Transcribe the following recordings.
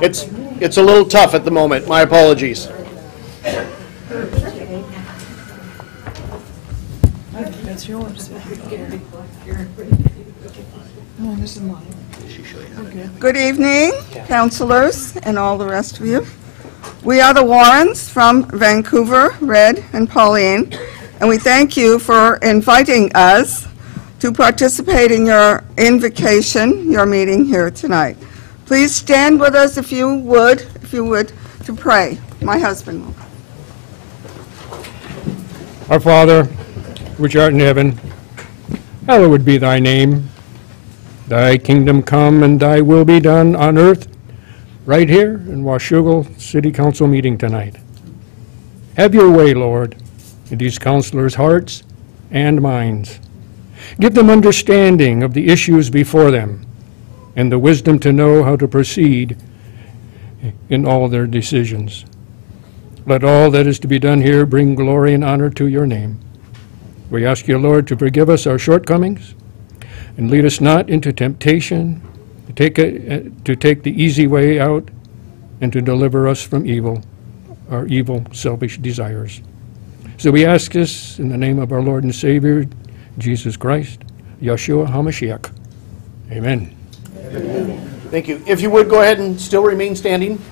It's a little tough at the moment. My apologies. That's yours. No, this is mine. Good evening, councilors, and all the rest of you. We are the Warrens from Vancouver, Red and Pauline, and we thank you for inviting us to participate in your invocation, your meeting here tonight. Please stand with us if you would, to pray. My husband will. Our Father, which art in heaven, hallowed be thy name. Thy kingdom come and thy will be done on earth, right here in Washougal City Council meeting tonight. Have your way, Lord, in these councilors' hearts and minds. Give them understanding of the issues before them and the wisdom to know how to proceed in all their decisions. Let all that is to be done here bring glory and honor to your name. We ask you, Lord, to forgive us our shortcomings and lead us not into temptation, to take the easy way out, and to deliver us from evil, our evil, selfish desires. So we ask this in the name of our Lord and Savior, Jesus Christ, Yeshua HaMashiach. Amen. Thank you. If you would go ahead and still remain standing,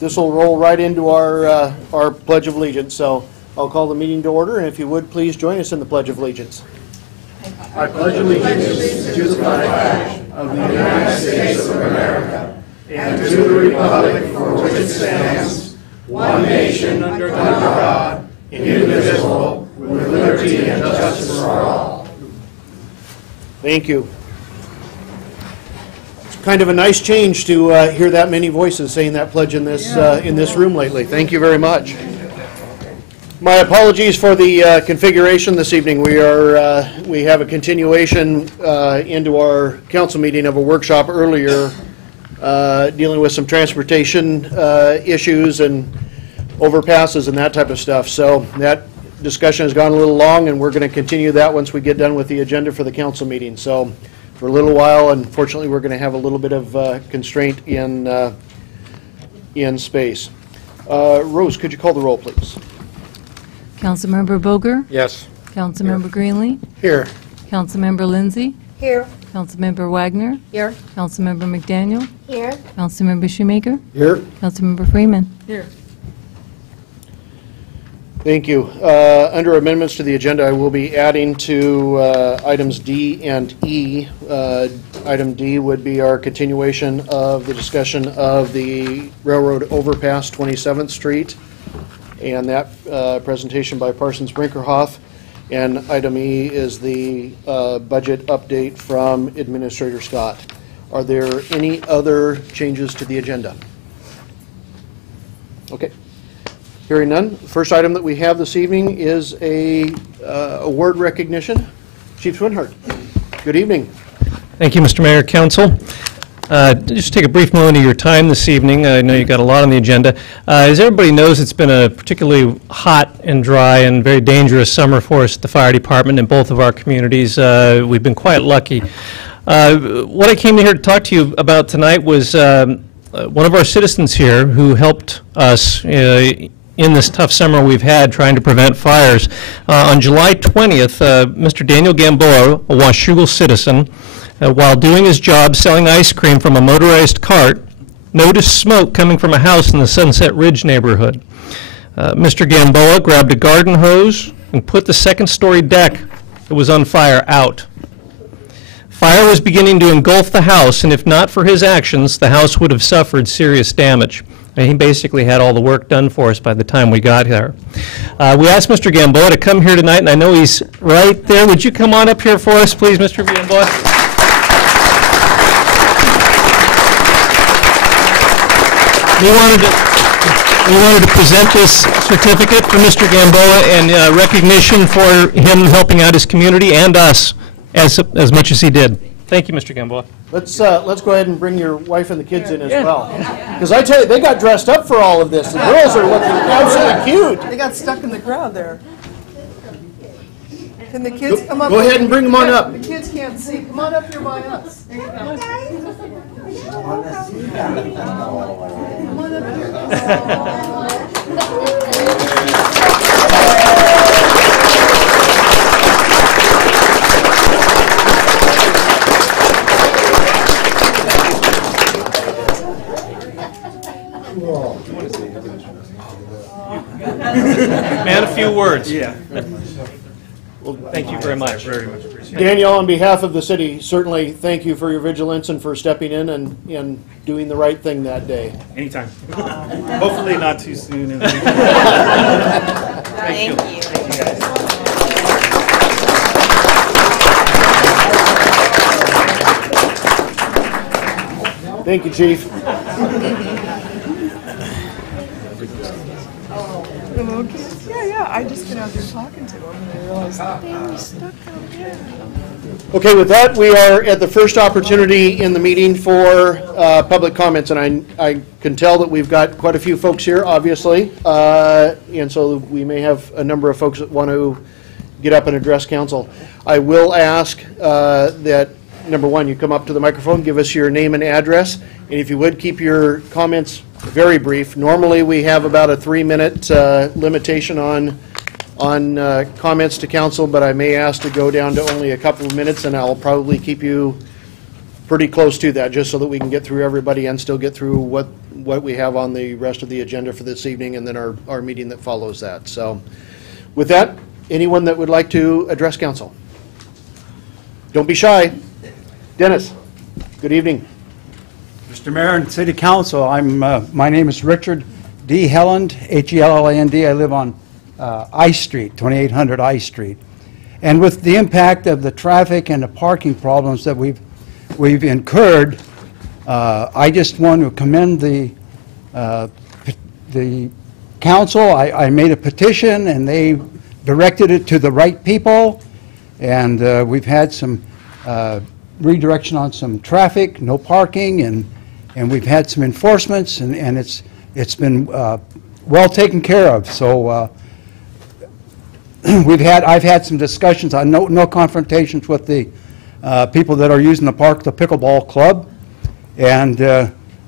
this will roll right into our Pledge of Allegiance. So I'll call the meeting to order, and if you would please join us in the Pledge of Allegiance. I pledge allegiance to the flag of the United States of America and to the republic for which it stands, one nation under God, indivisible, with liberty and justice for all. Thank you. It's kind of a nice change to hear that many voices saying that pledge in this room lately. Thank you very much. My apologies for the configuration this evening. We have a continuation into our council meeting of a workshop earlier dealing with some transportation issues and overpasses and that type of stuff. So that discussion has gone a little long, and we're going to continue that once we get done with the agenda for the council meeting. So for a little while, unfortunately, we're going to have a little bit of constraint in space. Rose, could you call the roll, please? Councilmember Boger? Yes. Councilmember Greenlee? Here. Councilmember Lindsay? Here. Councilmember Wagner? Here. Councilmember McDaniel? Here. Councilmember Shoemaker? Here. Councilmember Freeman? Here. Thank you. Under amendments to the agenda, I will be adding to items D and E. Item D would be our continuation of the discussion of the railroad overpass 27th Street, and that presentation by Parsons Brinkerhoff. And item E is the budget update from Administrator Scott. Are there any other changes to the agenda? Okay. Hearing none, the first item that we have this evening is a award recognition. Chief Swinhart, good evening. Thank you, Mr. Mayor, Council. Just take a brief moment of your time this evening. I know you've got a lot on the agenda. As everybody knows, it's been a particularly hot and dry and very dangerous summer for us at the fire department in both of our communities. We've been quite lucky. What I came here to talk to you about tonight was one of our citizens here who helped us in this tough summer we've had trying to prevent fires. On July 20th, Mr. Daniel Gamboa, a Washougal citizen, while doing his job selling ice cream from a motorized cart, noticed smoke coming from a house in the Sunset Ridge neighborhood. Mr. Gamboa grabbed a garden hose and put the second-story deck that was on fire out. Fire was beginning to engulf the house, and if not for his actions, the house would have suffered serious damage. He basically had all the work done for us by the time we got here. We asked Mr. Gamboa to come here tonight, and I know he's right there. Would you come on up here for us, please, Mr. Gamboa? We wanted to present this certificate for Mr. Gamboa in recognition for him helping out his community and us as much as he did. Thank you, Mr. Gamboa. Let's go ahead and bring your wife and the kids in as well. Because I tell you, they got dressed up for all of this. The girls are looking absolutely cute. They got stuck in the crowd there. Can the kids come up? Go ahead and bring them on up. The kids can't see. Come on up here by us. Man, a few words. Yeah. Well, thank you very much. Danielle, on behalf of the city, certainly thank you for your vigilance and for stepping in and doing the right thing that day. Anytime. Hopefully not too soon. Thank you. Thank you, Chief. The little kids? Yeah, I just been out there talking to them and I realized they were stuck out there. Okay, with that, we are at the first opportunity in the meeting for public comments, and I can tell that we've got quite a few folks here, obviously, and so we may have a number of folks that want to get up and address council. I will ask that, number one, you come up to the microphone, give us your name and address, and if you would, keep your comments very brief. Normally, we have about a 3-minute limitation on comments to council, but I may ask to go down to only a couple of minutes, and I'll probably keep you pretty close to that, just so that we can get through everybody and still get through what we have on the rest of the agenda for this evening, and then our meeting that follows that. So with that, anyone that would like to address council? Don't be shy. Dennis, good evening. Mr. Mayor and City Council, my name is Richard D. Helland, H-E-L-L-A-N-D. I live on I Street, 2800 I Street. And with the impact of the traffic and the parking problems that we've incurred, I just want to commend the council. I made a petition and they directed it to the right people, and we've had some redirection on some traffic, no parking, and we've had some enforcements, and it's been well taken care of. So I've had some discussions. No confrontations with the people that are using the park, the pickleball club, and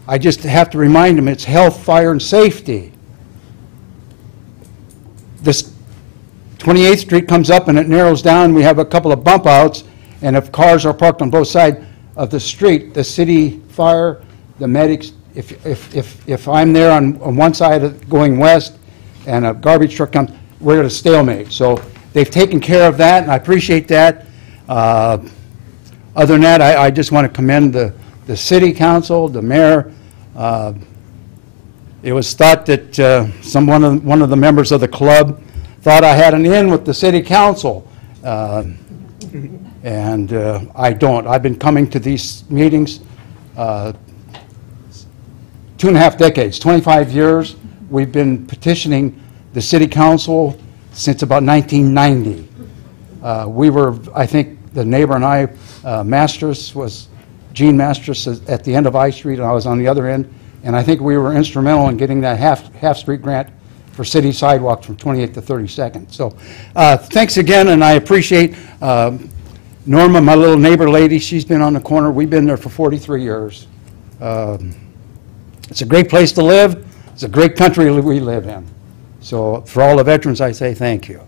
I just have to remind them it's health, fire, and safety. This 28th Street comes up and it narrows down. We have a couple of bump outs, and if cars are parked on both sides of the street, the city fire, the medics, if I'm there on one side going west and a garbage truck comes, we're at a stalemate. So they've taken care of that, and I appreciate that. Other than that, I just want to commend the city council, the mayor. It was thought that one of the members of the club thought I had an in with the city council. And I don't. I've been coming to these meetings 2.5 decades, 25 years. We've been petitioning the city council since about 1990. We were, I think, the neighbor and I, Masters was Gene Masters at the end of I Street, and I was on the other end, and I think we were instrumental in getting that half street grant for city sidewalks from 28th to 32nd. So thanks again, and I appreciate Norma, my little neighbor lady. She's been on the corner. We've been there for 43 years. It's a great place to live. It's a great country we live in. So for all the veterans, I say thank you.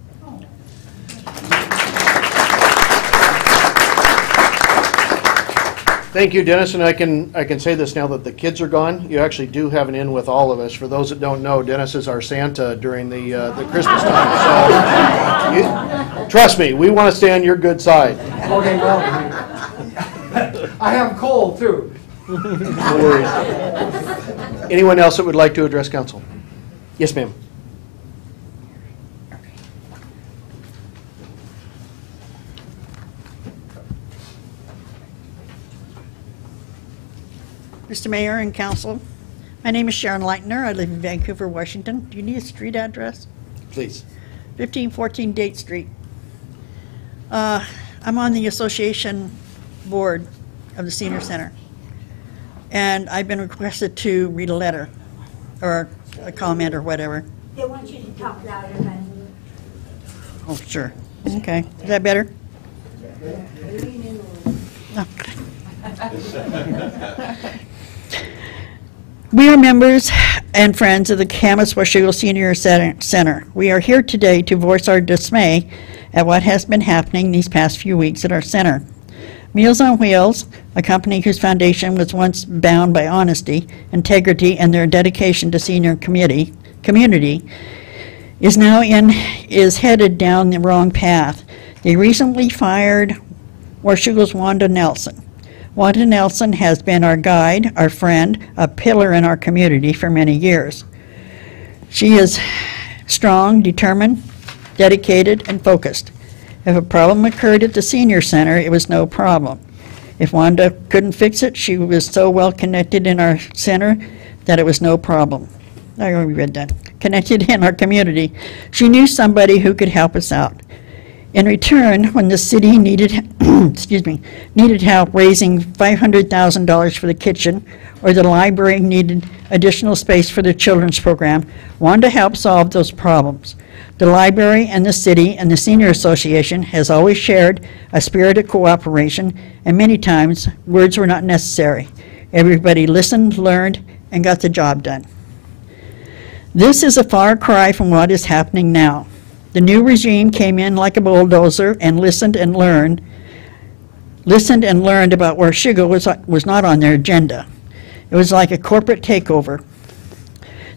Thank you, Dennis, and I can say this now that the kids are gone. You actually do have an in with all of us. For those that don't know, Dennis is our Santa during the Christmas time. So trust me, we want to stay on your good side. Okay, well, I have cold too. No worries. Anyone else that would like to address council? Yes, ma'am. Mr. Mayor and Council, my name is Sharon Leitner. I live in Vancouver, Washington. Do you need a street address? Please. 1514 Date Street. I'm on the association board of the Senior Center, and I've been requested to read a letter or a comment or whatever. They want you to talk louder, honey. Oh, sure. Okay. Is that better? No. We are members and friends of the Camas Washougal Senior Center. We are here today to voice our dismay at what has been happening these past few weeks at our center. Meals on Wheels, a company whose foundation was once bound by honesty, integrity, and their dedication to senior community, is headed down the wrong path. They recently fired Washougal's Wanda Nelson. Wanda Nelson has been our guide, our friend, a pillar in our community for many years. She is strong, determined, dedicated, and focused. If a problem occurred at the senior center, it was no problem. If Wanda couldn't fix it, she was so well connected in our center that it was no problem. I already read that. Connected in our community. She knew somebody who could help us out. In return, when the city needed, needed help raising $500,000 for the kitchen, or the library needed additional space for the children's program, Wanda helped solve those problems. The library and the city and the Senior Association has always shared a spirit of cooperation, and many times words were not necessary. Everybody listened, learned, and got the job done. This is a far cry from what is happening now. The new regime came in like a bulldozer and listened and learned about where Washougal was not on their agenda. It was like a corporate takeover.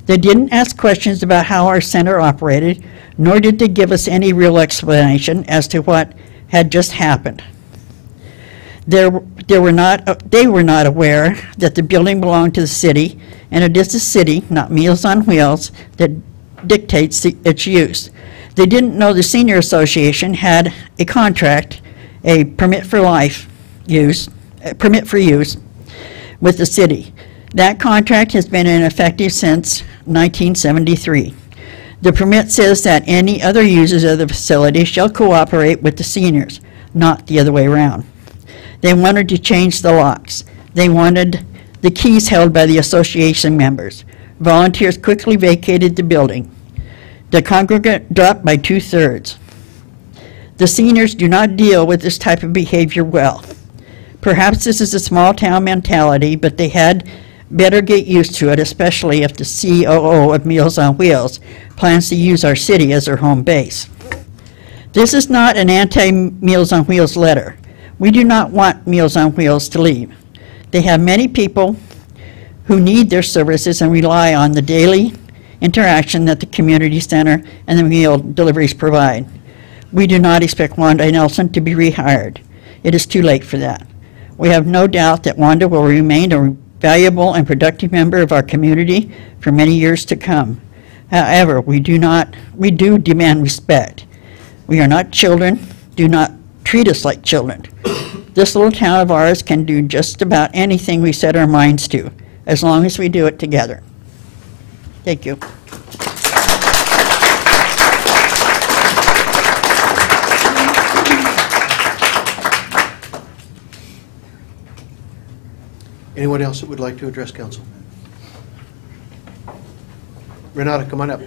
They didn't ask questions about how our center operated, nor did they give us any real explanation as to what had just happened. They were not aware that the building belonged to the city, and it is the city, not Meals on Wheels, that dictates its use. They didn't know the Senior Association had a contract, a permit for use with the city. That contract has been in effect since 1973. The permit says that any other users of the facility shall cooperate with the seniors, not the other way around. They wanted to change the locks. They wanted the keys held by the association members. Volunteers quickly vacated the building. The congregate dropped by 2/3. The seniors do not deal with this type of behavior well. Perhaps this is a small town mentality, but they had better get used to it, especially if the COO of Meals on Wheels plans to use our city as their home base. This is not an anti-Meals on Wheels letter. We do not want Meals on Wheels to leave. They have many people who need their services and rely on the daily interaction that the community center and the meal deliveries provide. We do not expect Wanda Nelson to be rehired. It is too late for that. We have no doubt that Wanda will remain a valuable and productive member of our community for many years to come. However, we do demand respect. We are not children. Do not treat us like children. This little town of ours can do just about anything we set our minds to, as long as we do it together. Thank you. Anyone else that would like to address council? Renata, come on up.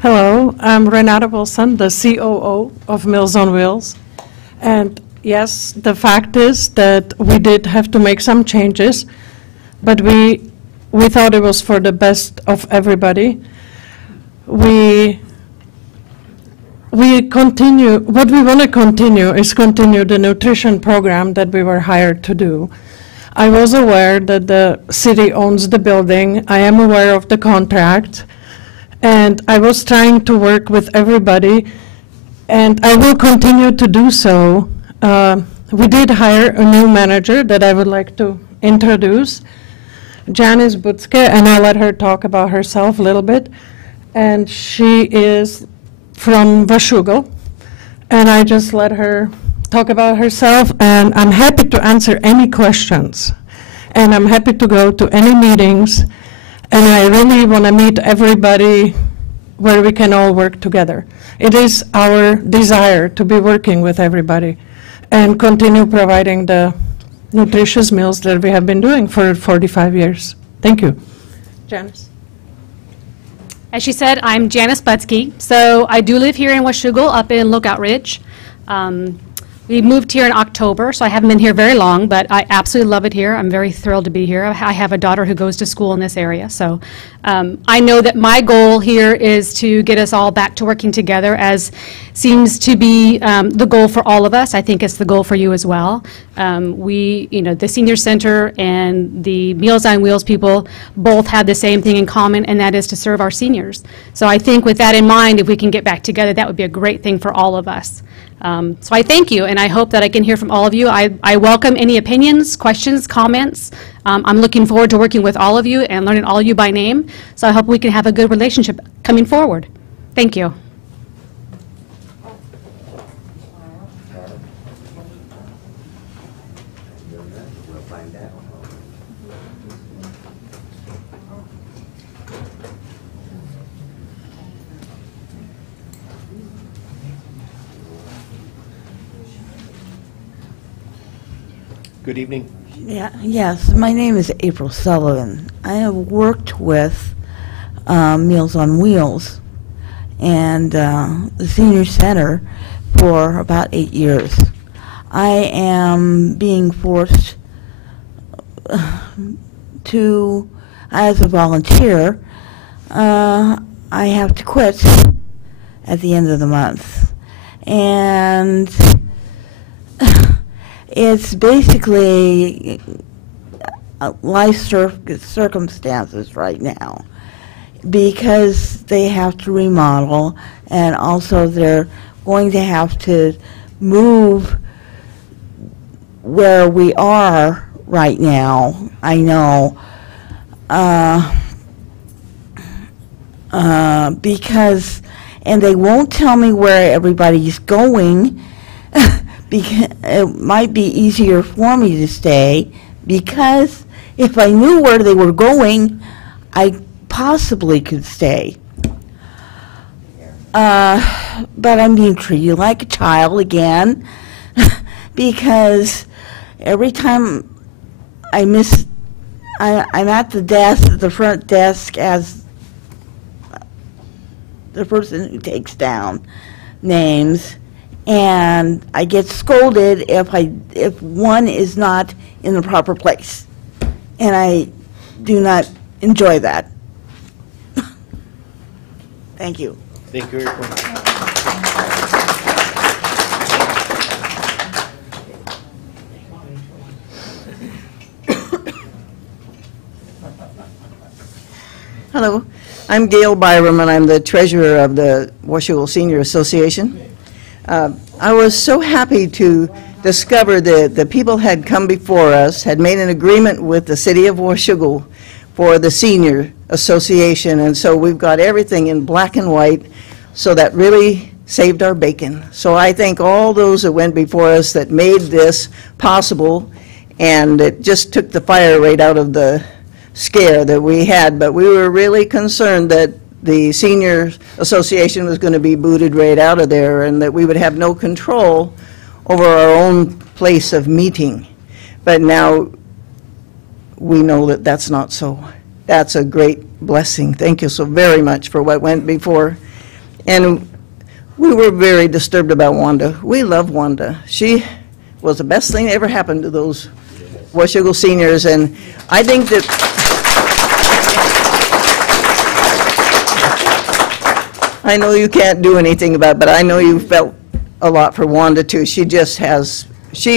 Hello, I'm Renata Wilson, the COO of Meals on Wheels. And yes, the fact is that we did have to make some changes, but we thought it was for the best of everybody. We continue, what we want to continue is continue the nutrition program that we were hired to do. I was aware that the city owns the building. I am aware of the contract, and I was trying to work with everybody, and I will continue to do so. We did hire a new manager that I would like to introduce, Janice Butzke, and I'll let her talk about herself a little bit. And she is from Washougal, and I just let her talk about herself, and I'm happy to answer any questions, and I'm happy to go to any meetings, and I really want to meet everybody where we can all work together. It is our desire to be working with everybody and continue providing the nutritious meals that we have been doing for 45 years. Thank you. Janice. as she said, I'm Janice Butsky. So I do live here in Washougal, up in Lookout Ridge. We moved here in October, so I haven't been here very long, but I absolutely love it here. I'm very thrilled to be here. I have a daughter who goes to school in this area, so I know that my goal here is to get us all back to working together, as seems to be the goal for all of us. I think it's the goal for you as well. The Senior Center and the Meals on Wheels people both have the same thing in common, and that is to serve our seniors. So I think with that in mind, if we can get back together, that would be a great thing for all of us. So I thank you, and I hope that I can hear from all of you. I welcome any opinions, questions, comments. I'm looking forward to working with all of you and learning all of you by name. So I hope we can have a good relationship coming forward. Thank you. Good evening. Yes, my name is April Sullivan. I have worked with Meals on Wheels and the Senior Center for about 8 years. I am being forced to, as a volunteer, I have to quit at the end of the month. And it's basically life circumstances right now, because they have to remodel, and also they're going to have to move where we are right now. I know because, and they won't tell me where everybody's going. Because it might be easier for me to stay, because if I knew where they were going, I possibly could stay. But I'm being treated like a child again, because every time I'm at the desk, the front desk, as the person who takes down names, and I get scolded if one is not in the proper place, and I do not enjoy that. Thank you. Thank you, April. Hello, I'm Gail Byram, and I'm the treasurer of the Washougal Senior Association. I was so happy to discover that the people had come before us, had made an agreement with the city of Washougal for the Senior Association, and so we've got everything in black and white, so that really saved our bacon. So I thank all those that went before us that made this possible, and it just took the fire right out of the scare that we had, but we were really concerned that the Senior Association was going to be booted right out of there, and that we would have no control over our own place of meeting. But now we know that that's not so. That's a great blessing. Thank you so very much for what went before. And we were very disturbed about Wanda. We love Wanda. She was the best thing that ever happened to those Washougal seniors, and I think that I know you can't do anything about it, but I know you felt a lot for Wanda too. She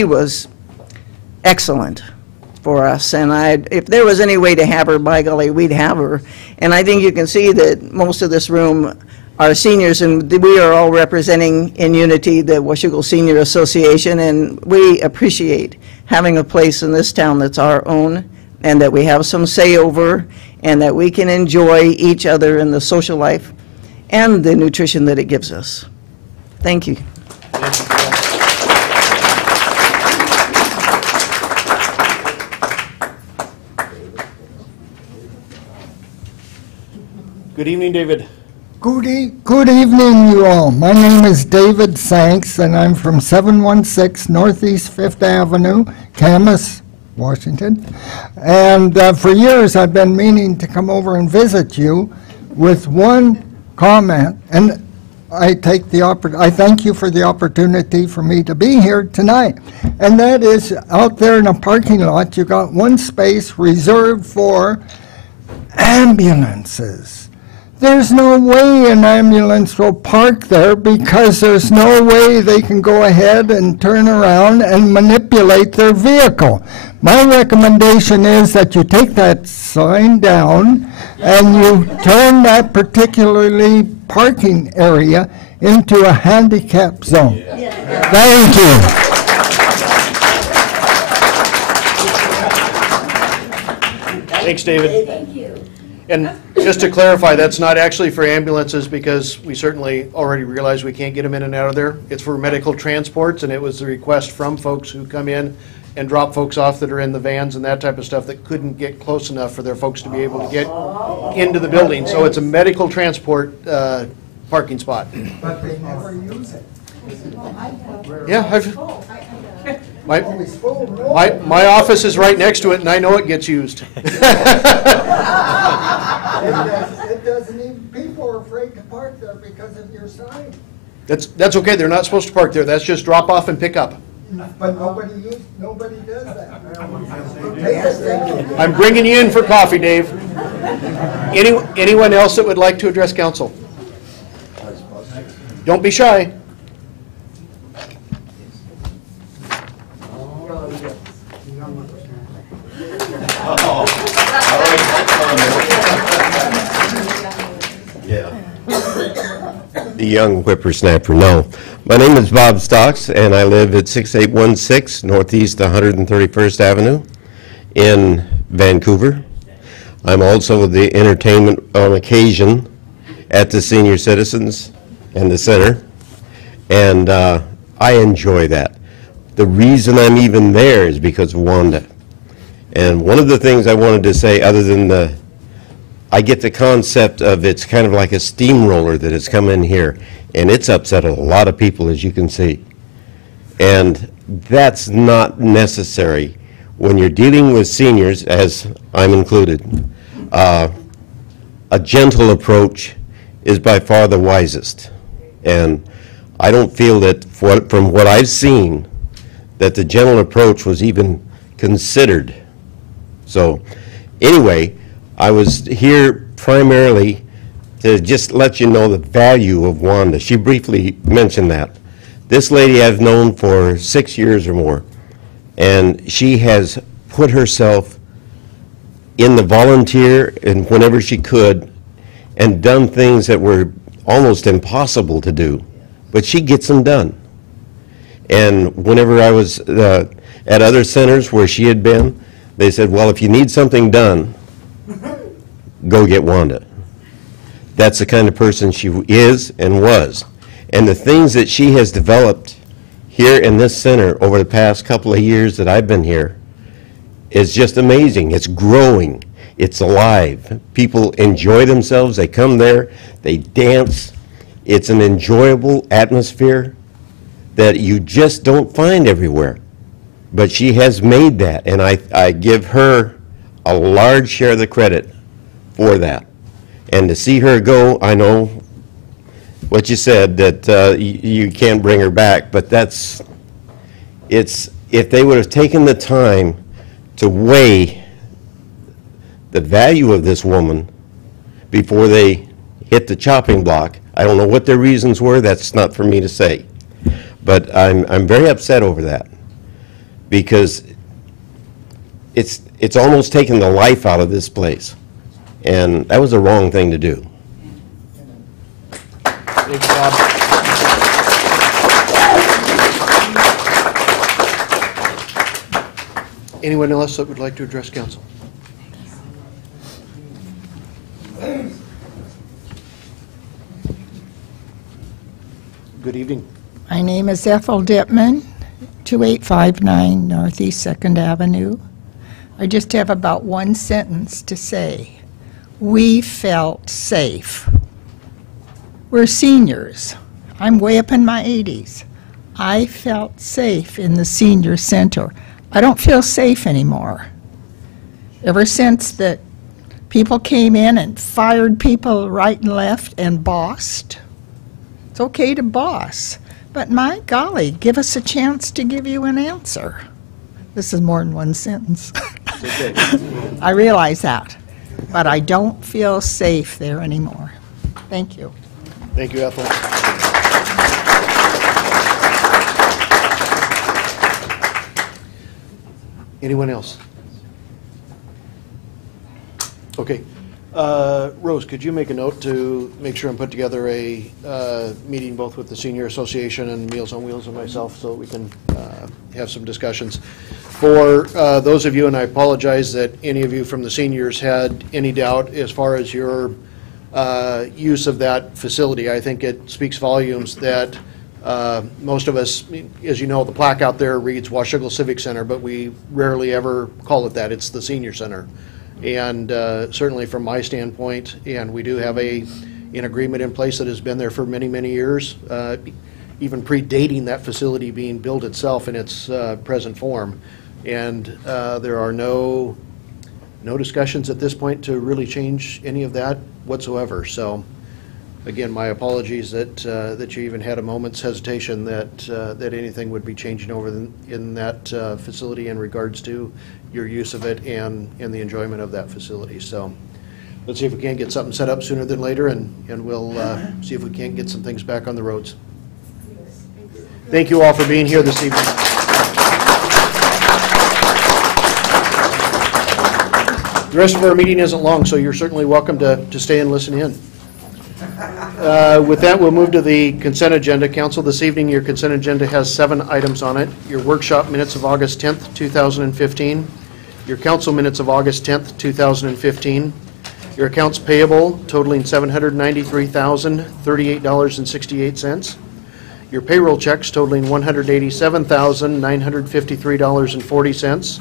was excellent for us, and if there was any way to have her, by golly, we'd have her. And I think you can see that most of this room are seniors, and we are all representing in unity the Washougal Senior Association, and we appreciate having a place in this town that's our own, and that we have some say over, and that we can enjoy each other in the social life and the nutrition that it gives us. Thank you. Good evening, David. Good evening, you all. My name is David Sanks, and I'm from 716 Northeast 5th Avenue, Camas, Washington. And for years I've been meaning to come over and visit you, with one comment, and I thank you for the opportunity for me to be here tonight. And that is, out there in a parking lot, you got one space reserved for ambulances. There's no way an ambulance will park there because there's no way they can go ahead and turn around and manipulate their vehicle. My recommendation is that you take that sign down and you turn that particularly parking area into a handicap zone. Thank you. Thanks, David. Thank you. And just to clarify, that's not actually for ambulances because we certainly already realize we can't get them in and out of there. It's for medical transports, and it was the request from folks who come in and drop folks off that are in the vans and that type of stuff that couldn't get close enough for their folks to be able to get into the building. So it's a medical transport parking spot. But they never use it. Yeah, my office is right next to it, and I know it gets used. It doesn't even, people are afraid to park there because of your sign. That's okay, they're not supposed to park there, that's just drop off and pick up. But nobody does that. I'm bringing you in for coffee, Dave. Anyone else that would like to address council? Don't be shy. The young whippersnapper, no. My name is Bob Stocks, and I live at 6816 Northeast 131st Avenue in Vancouver. I'm also the entertainment on occasion at the Senior Citizens and the Center, and I enjoy that. The reason I'm even there is because of Wanda. And one of the things I wanted to say, other than I get the concept of it's kind of like a steamroller that has come in here, and it's upset a lot of people, as you can see. And that's not necessary when you're dealing with seniors, as I'm included. A gentle approach is by far the wisest. And I don't feel that, from what I've seen, that the gentle approach was even considered. So, anyway, I was here primarily to just let you know the value of Wanda. She briefly mentioned that. This lady I've known for 6 years or more, and she has put herself in the volunteer and whenever she could and done things that were almost impossible to do, but she gets them done. And whenever I was at other centers where she had been, they said, well, if you need something done, go get Wanda. That's the kind of person she is and was. And the things that she has developed here in this center over the past couple of years that I've been here is just amazing. It's growing. It's alive. People enjoy themselves. They come there. They dance. It's an enjoyable atmosphere that you just don't find everywhere. But she has made that, and I give her a large share of the credit for that. And to see her go, I know what you said, that you can't bring her back, but if they would have taken the time to weigh the value of this woman before they hit the chopping block, I don't know what their reasons were, that's not for me to say. But I'm very upset over that, because it's almost taken the life out of this place. And that was the wrong thing to do. Thanks, Bob. Anyone else that would like to address council? Good evening. My name is Ethel Dittman, 2859 Northeast 2nd Avenue. I just have about one sentence to say. We felt safe. We're seniors. I'm way up in my 80s. I felt safe in the senior center. I don't feel safe anymore. Ever since that People came in and fired people right and left and bossed. It's okay to boss, but my golly, give us a chance to give you an answer. This is more than one sentence. I realize that, but I don't feel safe there anymore. Thank you. Thank you, Ethel. Anyone else? Okay. Rose, could you make a note to make sure I'm put together a meeting both with the Senior Association and Meals on Wheels and myself so that we can have some discussions. For those of you, and I apologize that any of you from the seniors had any doubt as far as your use of that facility, I think it speaks volumes that most of us, as you know, the plaque out there reads Washougal Civic Center, but we rarely ever call it that. It's the Senior Center. And certainly from my standpoint, and we do have an agreement in place that has been there for many, many years, even predating that facility being built itself in its present form. And there are no discussions at this point to really change any of that whatsoever. So again, my apologies that you even had a moment's hesitation that anything would be changing over in that facility in regards to your use of it and the enjoyment of that facility. So let's see if we can't get something set up sooner than later, and we'll see if we can't get some things back on the roads. Thank you all for being here this evening. The rest of our meeting isn't long, so you're certainly welcome to stay and listen in. With that, we'll move to the consent agenda. Council, this evening your consent agenda has 7 items on it. Your workshop minutes of August 10th, 2015. Your council minutes of August 10th, 2015. Your accounts payable totaling $793,038.68. Your payroll checks totaling $187,953.40.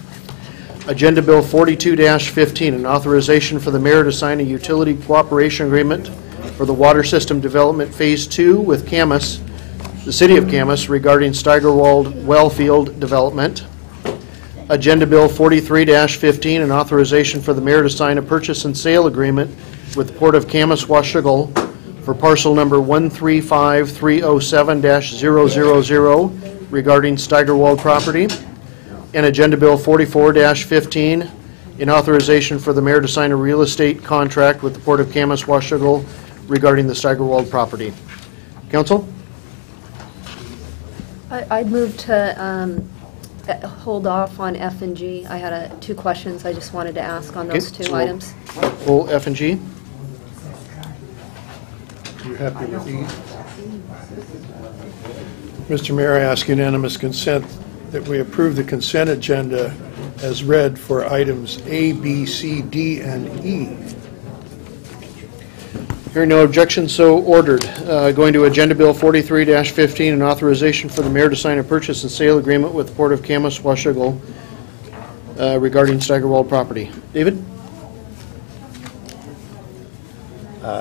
Agenda Bill 42-15, an authorization for the mayor to sign a utility cooperation agreement for the Water System Development Phase 2 with Camas, the City of Camas, regarding Steigerwald Wellfield Development. Agenda Bill 43-15, an authorization for the mayor to sign a purchase and sale agreement with the Port of Camas, Washougal for parcel number 135307-000 regarding Steigerwald property. And Agenda Bill 44-15, an authorization for the mayor to sign a real estate contract with the Port of Camas, Washougal regarding the Steigerwald property. Council? I'd move to hold off on F and G. I had 2 questions I just wanted to ask on those 2 items. Full F and G. You happy with these? Mr. Mayor, I ask unanimous consent that we approve the consent agenda as read for items A, B, C, D, and E. Hearing no objections, so ordered. Going to Agenda Bill 43-15, an authorization for the mayor to sign a purchase and sale agreement with the Port of Camas, Washougal regarding Steigerwald property. David?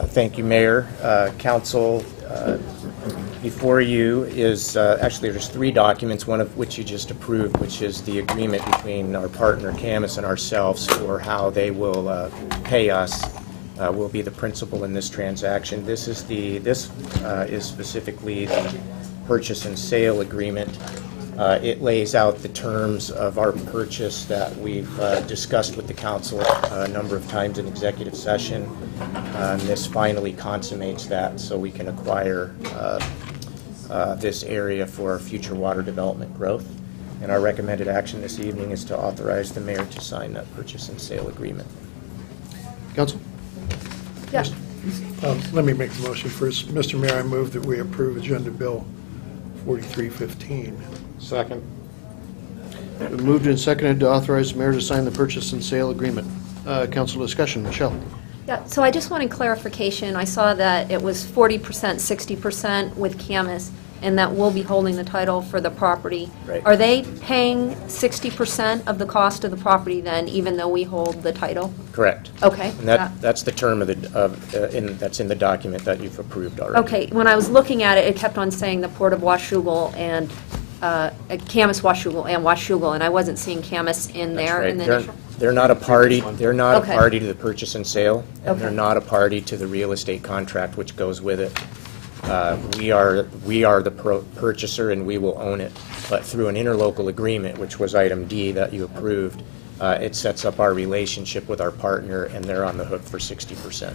Thank you, Mayor. Council, before you is, actually there's 3 documents, one of which you just approved, which is the agreement between our partner Camas and ourselves for how they will pay us. Will be the principal in this transaction. This is specifically the purchase and sale agreement. It lays out the terms of our purchase that we've discussed with the council a number of times in executive session. And this finally consummates that so we can acquire this area for future water development growth. And our recommended action this evening is to authorize the mayor to sign that purchase and sale agreement. Council? Yeah. Let me make the motion first. Mr. Mayor, I move that we approve Agenda Bill 4315. Second. Moved and seconded to authorize the mayor to sign the purchase and sale agreement. Council discussion. Michelle? Yeah, so I just wanted clarification. I saw that it was 40%, 60% with Camas, and that we'll be holding the title for the property. Right. Are they paying 60% of the cost of the property then, even though we hold the title? Correct. Okay. And that's the term of that's in the document that you've approved already. Okay, when I was looking at it, it kept on saying the Port of Washougal and Camas, Washougal, and Washougal, and I wasn't seeing Camas in there. That's right. In the They're, initial. They're not a party, they're not a Okay. party to the purchase and sale, and they're Okay. not a party to the real estate contract which goes with it. We are the purchaser and we will own it. But through an interlocal agreement, which was item D that you approved, it sets up our relationship with our partner and they're on the hook for 60%.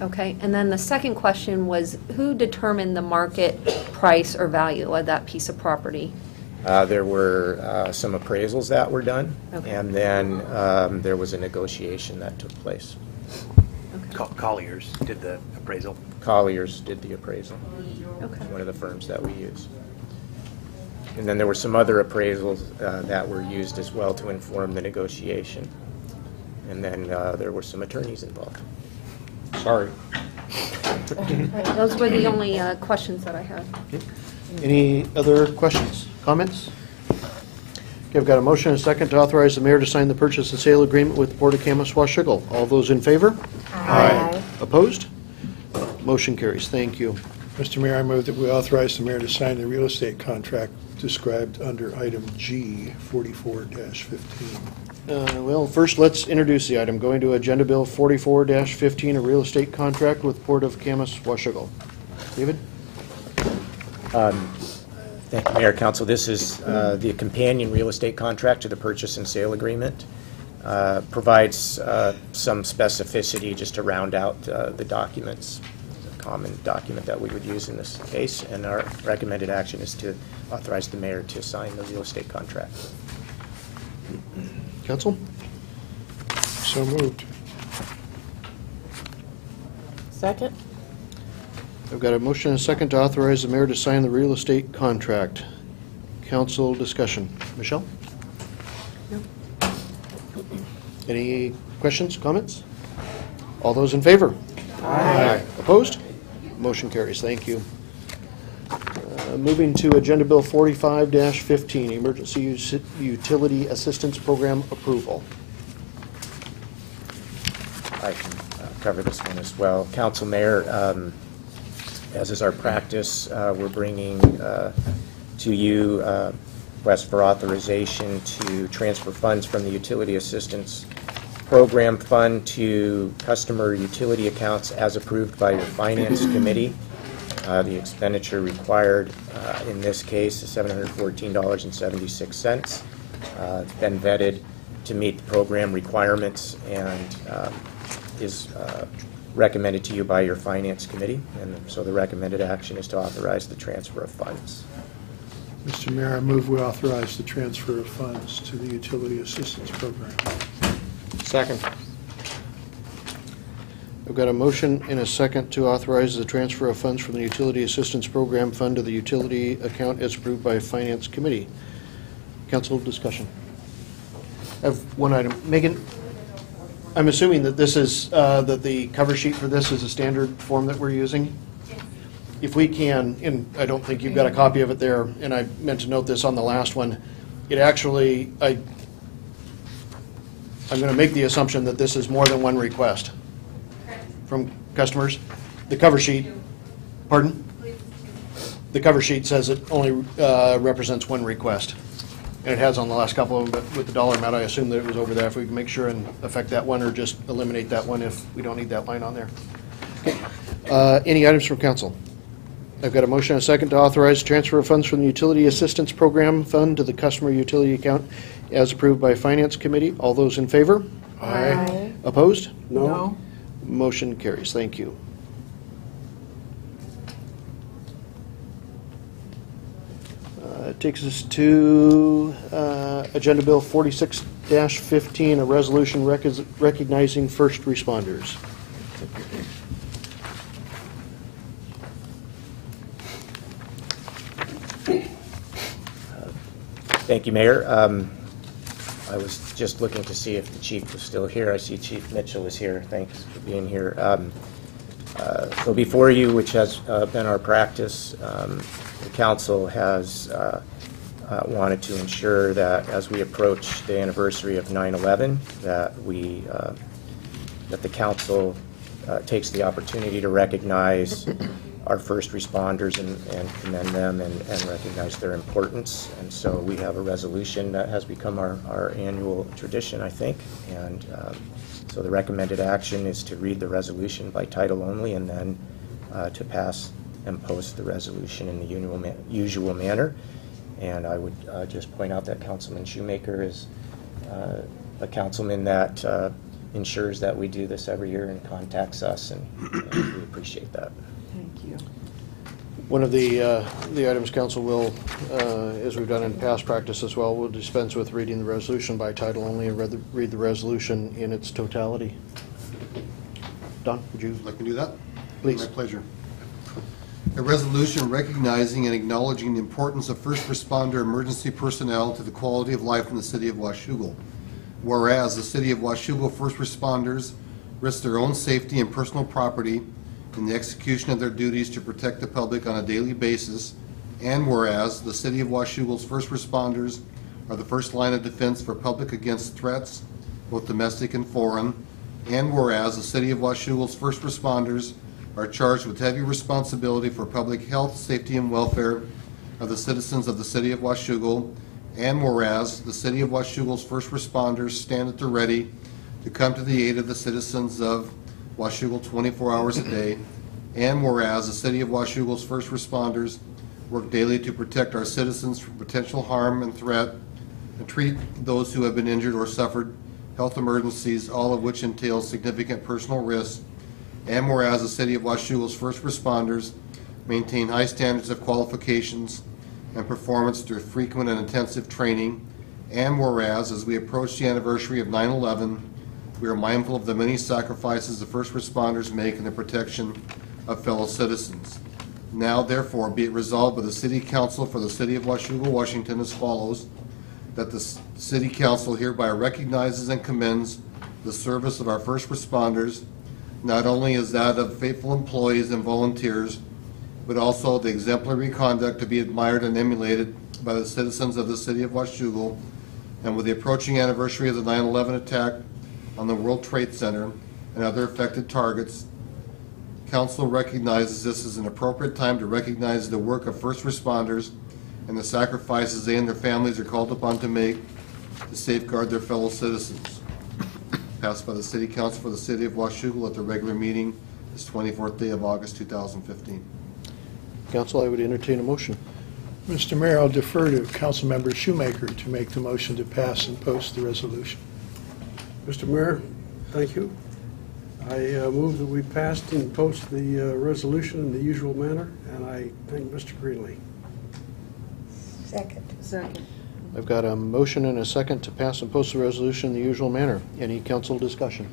Okay, and then the second question was, who determined the market price or value of that piece of property? There were some appraisals that were done, Okay. and then there was a negotiation that took place. Colliers did the appraisal. Colliers did the appraisal. Okay. One of the firms that we use. And then there were some other appraisals that were used as well to inform the negotiation. And then there were some attorneys involved. Sorry. Those were the only questions that I had. Any other questions, comments? Okay, I've got a motion and a second to authorize the mayor to sign the purchase and sale agreement with the Port of Kamas-Washougal. All those in favor? Aye. Opposed? Motion carries. Thank you. Mr. Mayor, I move that we authorize the mayor to sign the real estate contract described under item G, 44-15. Well, first, let's introduce the item. Going to Agenda Bill 44-15, a real estate contract with Port of Kamas-Washougal. David? Thank you, Mayor, Council. This is the companion real estate contract to the purchase and sale agreement. Provides some specificity just to round out the documents, a common document that we would use in this case, and our recommended action is to authorize the mayor to sign the real estate contract. Council? So moved. Second? I've got a motion and a second to authorize the mayor to sign the real estate contract. Council discussion. Michelle? No. Any questions, comments? All those in favor? Aye. Opposed? Motion carries. Thank you. Moving to Agenda Bill 45-15, Emergency Utility Assistance Program Approval. I can cover this one as well. Council, Mayor, as is our practice, we're bringing to you request for authorization to transfer funds from the Utility Assistance Program Fund to customer utility accounts as approved by your Finance Committee. The expenditure required in this case is $714.76. It's been vetted to meet the program requirements and is recommended to you by your Finance Committee. And so the recommended action is to authorize the transfer of funds. Mr. Mayor, I move we authorize the transfer of funds to the Utility Assistance Program. Second. I've got a motion and a second to authorize the transfer of funds from the Utility Assistance Program Fund to the utility account as approved by Finance Committee. Council discussion. I have one item. Megan, I'm assuming that this is, that the cover sheet for this is a standard form that we're using? If we can, and I don't think you've got a copy of it there, and I meant to note this on the last one, it actually, I'm going to make the assumption that this is more than one request from customers. The cover sheet, pardon? The cover sheet says it only represents one request. And it has on the last couple of them, but with the dollar amount, I assume that it was over there. If we can make sure and affect that one or just eliminate that one if we don't need that line on there. Okay. Any items from council? I've got a motion and a second to authorize transfer of funds from the Utility Assistance Program Fund to the customer utility account as approved by Finance Committee. All those in favor? Aye. Opposed? No. Motion carries. Thank you. It takes us to Agenda Bill 46-15, a resolution recognizing first responders. Thank you, Mayor. I was just looking to see if the chief was still here. I see Chief Mitchell is here. Thanks for being here. So before you, which has been our practice, the council has wanted to ensure that as we approach the anniversary of 9/11, that that the council takes the opportunity to recognize our first responders and commend them and recognize their importance. And so we have a resolution that has become our annual tradition, I think. And so the recommended action is to read the resolution by title only and then to pass and post the resolution in the usual manner. And I would just point out that Councilman Shoemaker is a councilman that ensures that we do this every year and contacts us, and we appreciate that. Thank you. One of the items council will, as we've done in past practice as well, will dispense with reading the resolution by title only and read the resolution in its totality. Don, would you like to do that? Please. My pleasure. A resolution recognizing and acknowledging the importance of first responder emergency personnel to the quality of life in the city of Washougal. Whereas the city of Washougal first responders risk their own safety and personal property in the execution of their duties to protect the public on a daily basis, and whereas the city of Washougal's first responders are the first line of defense for public against threats, both domestic and foreign, and whereas the city of Washougal's first responders are charged with heavy responsibility for public health, safety, and welfare of the citizens of the city of Washougal, and whereas the city of Washougal's first responders stand at the ready to come to the aid of the citizens of Washougal 24 hours a day, and whereas the city of Washougal's first responders work daily to protect our citizens from potential harm and threat, and treat those who have been injured or suffered health emergencies, all of which entail significant personal risks, and whereas the city of Washougal's first responders maintain high standards of qualifications and performance through frequent and intensive training, and whereas as we approach the anniversary of 9/11, we are mindful of the many sacrifices the first responders make in the protection of fellow citizens. Now, therefore, be it resolved by the City Council for the City of Washougal, Washington as follows, that the City Council hereby recognizes and commends the service of our first responders, not only as that of faithful employees and volunteers, but also the exemplary conduct to be admired and emulated by the citizens of the City of Washougal, and with the approaching anniversary of the 9/11 attack on the World Trade Center and other affected targets, Council recognizes this as an appropriate time to recognize the work of first responders and the sacrifices they and their families are called upon to make to safeguard their fellow citizens. Passed by the City Council for the City of Washougal at the regular meeting this 24th day of August 2015. Council, I would entertain a motion. Mr. Mayor, I'll defer to Councilmember Shoemaker to make the motion to pass and post the resolution. Mr. Mayor, thank you. I move that we passed and post the resolution in the usual manner, and I thank Mr. Greenlee. Second. Second. I've got a motion and a second to pass and post the resolution in the usual manner. Any council discussion?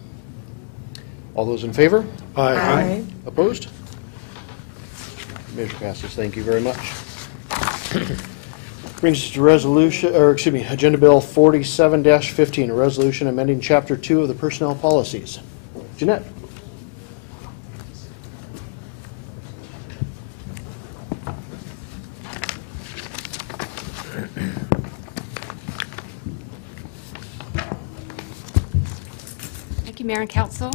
All those in favor? Aye. Aye. Opposed? Measure passes. Thank you very much. Brings us to resolution, or excuse me, Agenda Bill 47-15, a resolution amending Chapter 2 of the Personnel Policies. Jeanette. Thank you, Mayor and Council.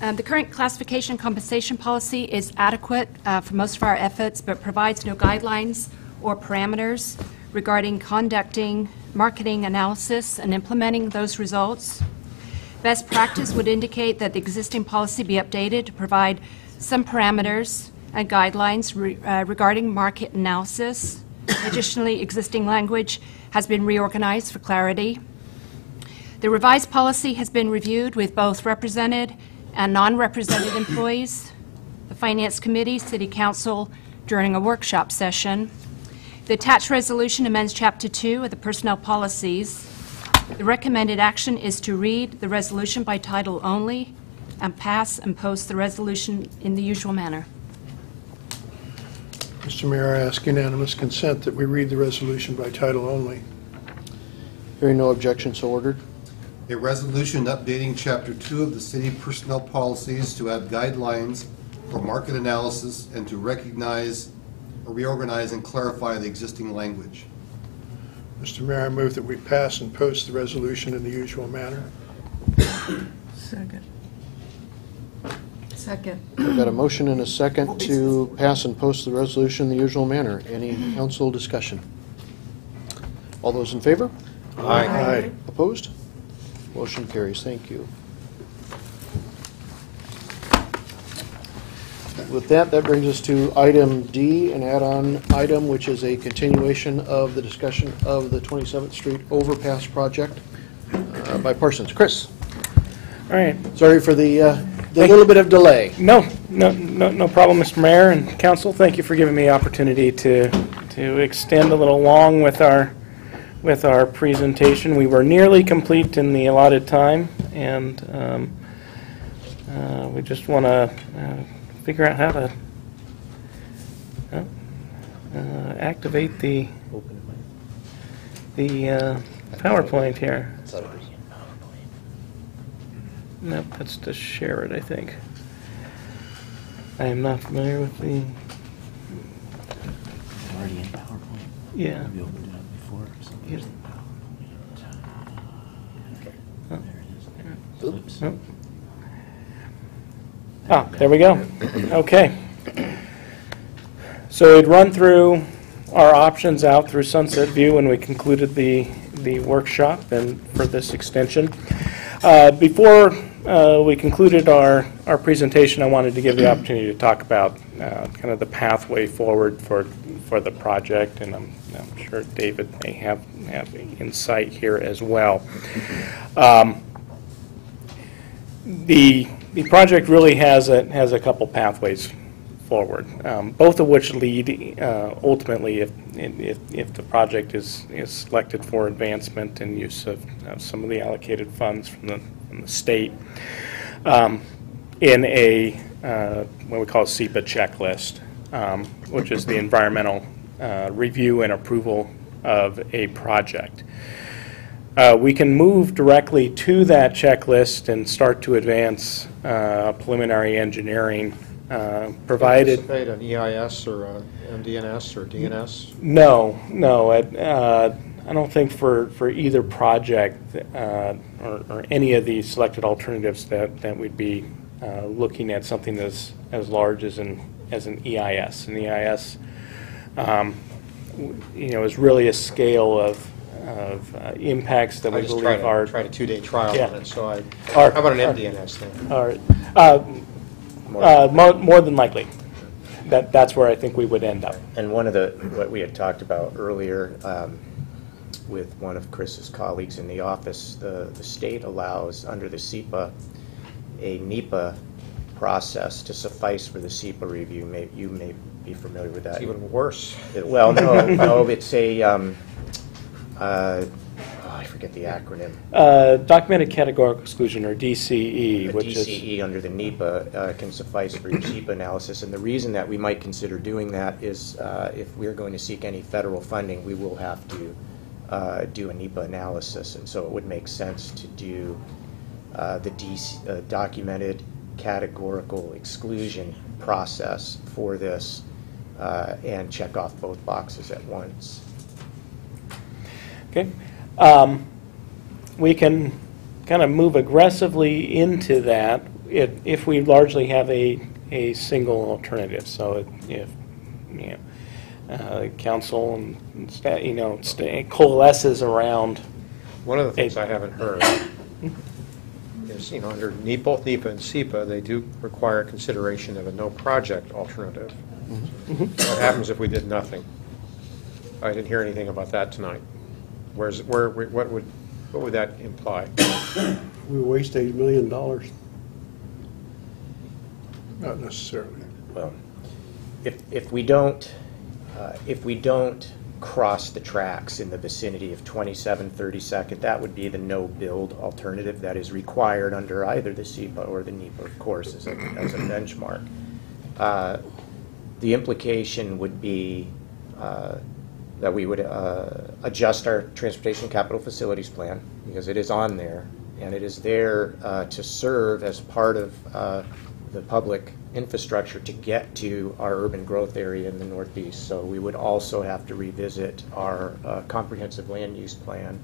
The current classification compensation policy is adequate for most of our efforts, but provides no guidelines or parameters regarding conducting marketing analysis and implementing those results. Best practice would indicate that the existing policy be updated to provide some parameters and guidelines regarding market analysis. Additionally, existing language has been reorganized for clarity. The revised policy has been reviewed with both represented and non-represented employees, the Finance Committee, City Council during a workshop session. The attached resolution amends Chapter 2 of the Personnel Policies. The recommended action is to read the resolution by title only and pass and post the resolution in the usual manner. Mr. Mayor, I ask unanimous consent that we read the resolution by title only. Hearing no objection, so ordered. A resolution updating Chapter 2 of the City Personnel Policies to add guidelines for market analysis and to recognize, reorganize, and clarify the existing language. Mr. Mayor, I move that we pass and post the resolution in the usual manner. Second. Second. We've got a motion and a second to pass and post the resolution in the usual manner. Any council discussion? All those in favor? Aye. Aye. Opposed? Motion carries. Thank you. With that, that brings us to item D, an add-on item, which is a continuation of the discussion of the 27th Street overpass project by Parsons. Chris? All right. Sorry for the little bit of delay. No problem, Mr. Mayor and Council. Thank you for giving me the opportunity to extend a little long with our presentation. We were nearly complete in the allotted time, and we just want to figure out how to activate the PowerPoint here. Nope, that's to share it, I think. I am not familiar with the... Already in PowerPoint? Yeah. Have you opened it up before? Yes. Oops. Oh. Ah, there we go. Okay. So we'd run through our options out through Sunset View when we concluded the workshop and for this extension. Before we concluded our presentation, I wanted to give the opportunity to talk about kind of the pathway forward for the project, and I'm sure David may have insight here as well. The project really has a couple pathways forward, both of which lead ultimately, if the project is selected for advancement and use of some of the allocated funds from the state, in a what we call a SEPA checklist, which is the environmental review and approval of a project. We can move directly to that checklist and start to advance preliminary engineering, provided... Anticipate an EIS or a MDNS or DNS? No. I don't think for either project or any of the selected alternatives that we'd be looking at something as large as an EIS. An EIS, is really a scale of impacts that we believe are... I tried a 2-day trial Yeah. on it, so how about an MDNS then? More than likely. That's where I think we would end up. And what we had talked about earlier with one of Chris's colleagues in the office, the state allows under the SEPA a NEPA process to suffice for the SEPA review. You may be familiar with that. It's even worse. Well, no, it's a I forget the acronym. Documented categorical exclusion, or DCE, which DCE under the NEPA can suffice for your SEPA analysis, and the reason that we might consider doing that is if we're going to seek any federal funding, we will have to do a NEPA analysis, and so it would make sense to do the documented categorical exclusion process for this and check off both boxes at once. Okay. We can kind of move aggressively into that if we largely have a single alternative. So if council and coalesces around. One of the things I haven't heard is, under both NEPA and SEPA, they do require consideration of a no project alternative. Mm-hmm. What happens if we did nothing? I didn't hear anything about that tonight. What would that imply? We waste $8 million. Not necessarily. Well, if we don't cross the tracks in the vicinity of 2732nd, that would be the no-build alternative that is required under either the SEPA or the NEPA, of course, as a benchmark. The implication would be that we would adjust our transportation capital facilities plan, because it is on there, and it is there to serve as part of the public infrastructure to get to our urban growth area in the Northeast. So we would also have to revisit our comprehensive land use plan.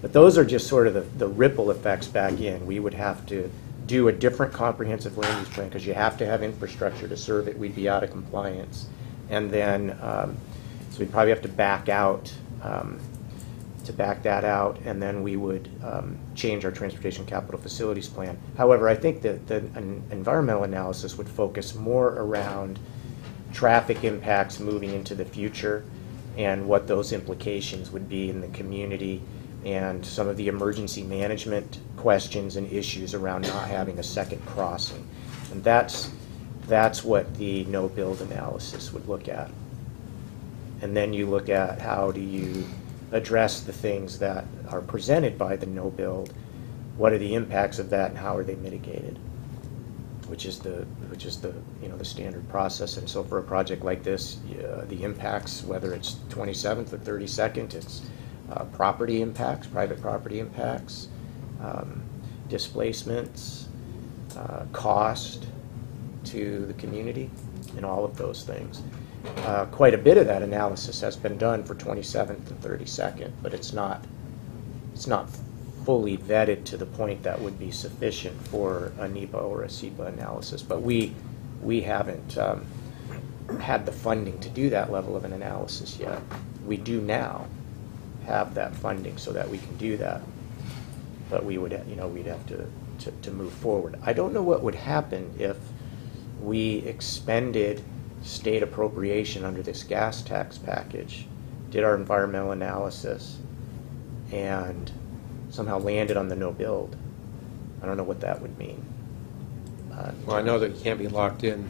But those are just sort of the ripple effects back in. We would have to do a different comprehensive land use plan, because you have to have infrastructure to serve it. We'd be out of compliance. And then, so we'd probably have to back out, that out, and then we would change our transportation capital facilities plan. However, I think that an environmental analysis would focus more around traffic impacts moving into the future and what those implications would be in the community, and some of the emergency management questions and issues around not having a second crossing. And that's what the no-build analysis would look at. And then you look at how do you address the things that are presented by the no-build, what are the impacts of that, and how are they mitigated, which is the the standard process. And so for a project like this, the impacts, whether it's 27th or 32nd, it's property impacts, private property impacts, displacements, cost to the community, and all of those things. Quite a bit of that analysis has been done for 27th and 32nd, but it's not fully vetted to the point that would be sufficient for a NEPA or a SEPA analysis. But we haven't had the funding to do that level of an analysis yet. We do now have that funding so that we can do that, but we would, we'd have to move forward. I don't know what would happen if we expended state appropriation under this gas tax package, did our environmental analysis, and somehow landed on the no build. I don't know what that would mean. Well, I know that it can't be locked in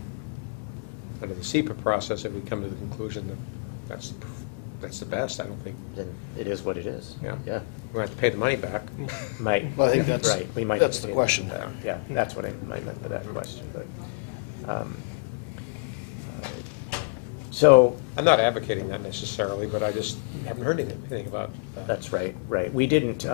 under the SEPA process if we come to the conclusion that that's the best. I don't think. Then it is what it is. Yeah. Yeah. We have to pay the money back. Might. Well, I think that's right. We might. that's the question. Yeah, that's what I meant by that question. But so I'm not advocating that necessarily, but I just haven't heard anything about that. That's right. Right. We didn't.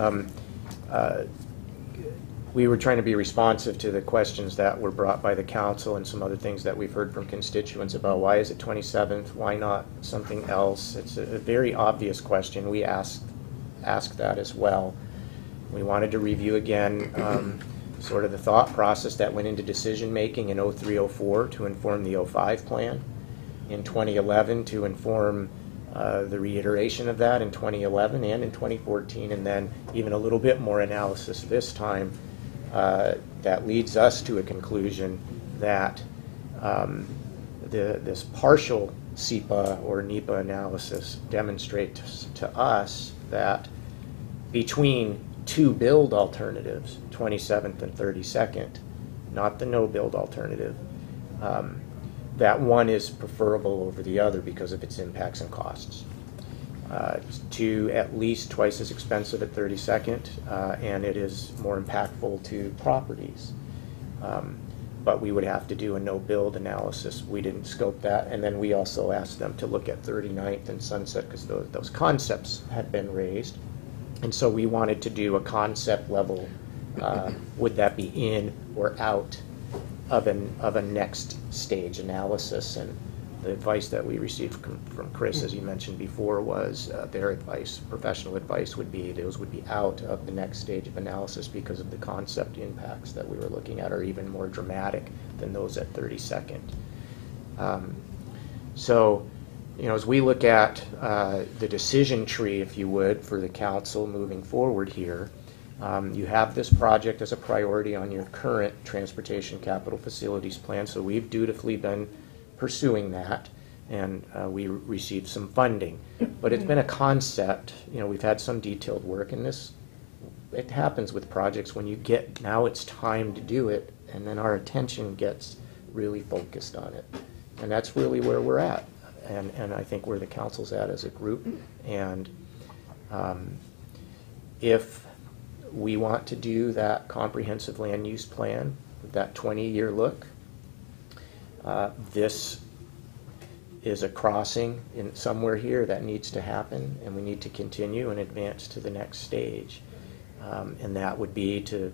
We were trying to be responsive to the questions that were brought by the council and some other things that we've heard from constituents about why is it 27th, why not something else. It's a very obvious question. We asked that as well. We wanted to review again sort of the thought process that went into decision making in 0304 to inform the 05 plan, in 2011 to inform the reiteration of that in 2011 and in 2014, and then even a little bit more analysis this time that leads us to a conclusion that this partial SEPA or NEPA analysis demonstrates to us that between two build alternatives, 27th and 32nd, not the no build alternative, that one is preferable over the other because of its impacts and costs. To at least twice as expensive at 32nd, and it is more impactful to properties. But we would have to do a no-build analysis. We didn't scope that, and then we also asked them to look at 39th and Sunset because those concepts had been raised. And so we wanted to do a concept level, would that be in or out of a next stage analysis. And the advice that we received from Chris, as you mentioned before, was their advice, professional advice, would be those would be out of the next stage of analysis because of the concept impacts that we were looking at are even more dramatic than those at 32nd. So, as we look at the decision tree, if you would, for the council moving forward here, you have this project as a priority on your current transportation capital facilities plan, so we've dutifully been pursuing that, and we received some funding. But it's been a concept. We've had some detailed work in this. It happens with projects when you get, now it's time to do it, and then our attention gets really focused on it. And that's really where we're at, and I think where the council's at as a group. And if we want to do that comprehensive land use plan, that 20-year look, this is a crossing in somewhere here that needs to happen, and we need to continue and advance to the next stage. And that would be to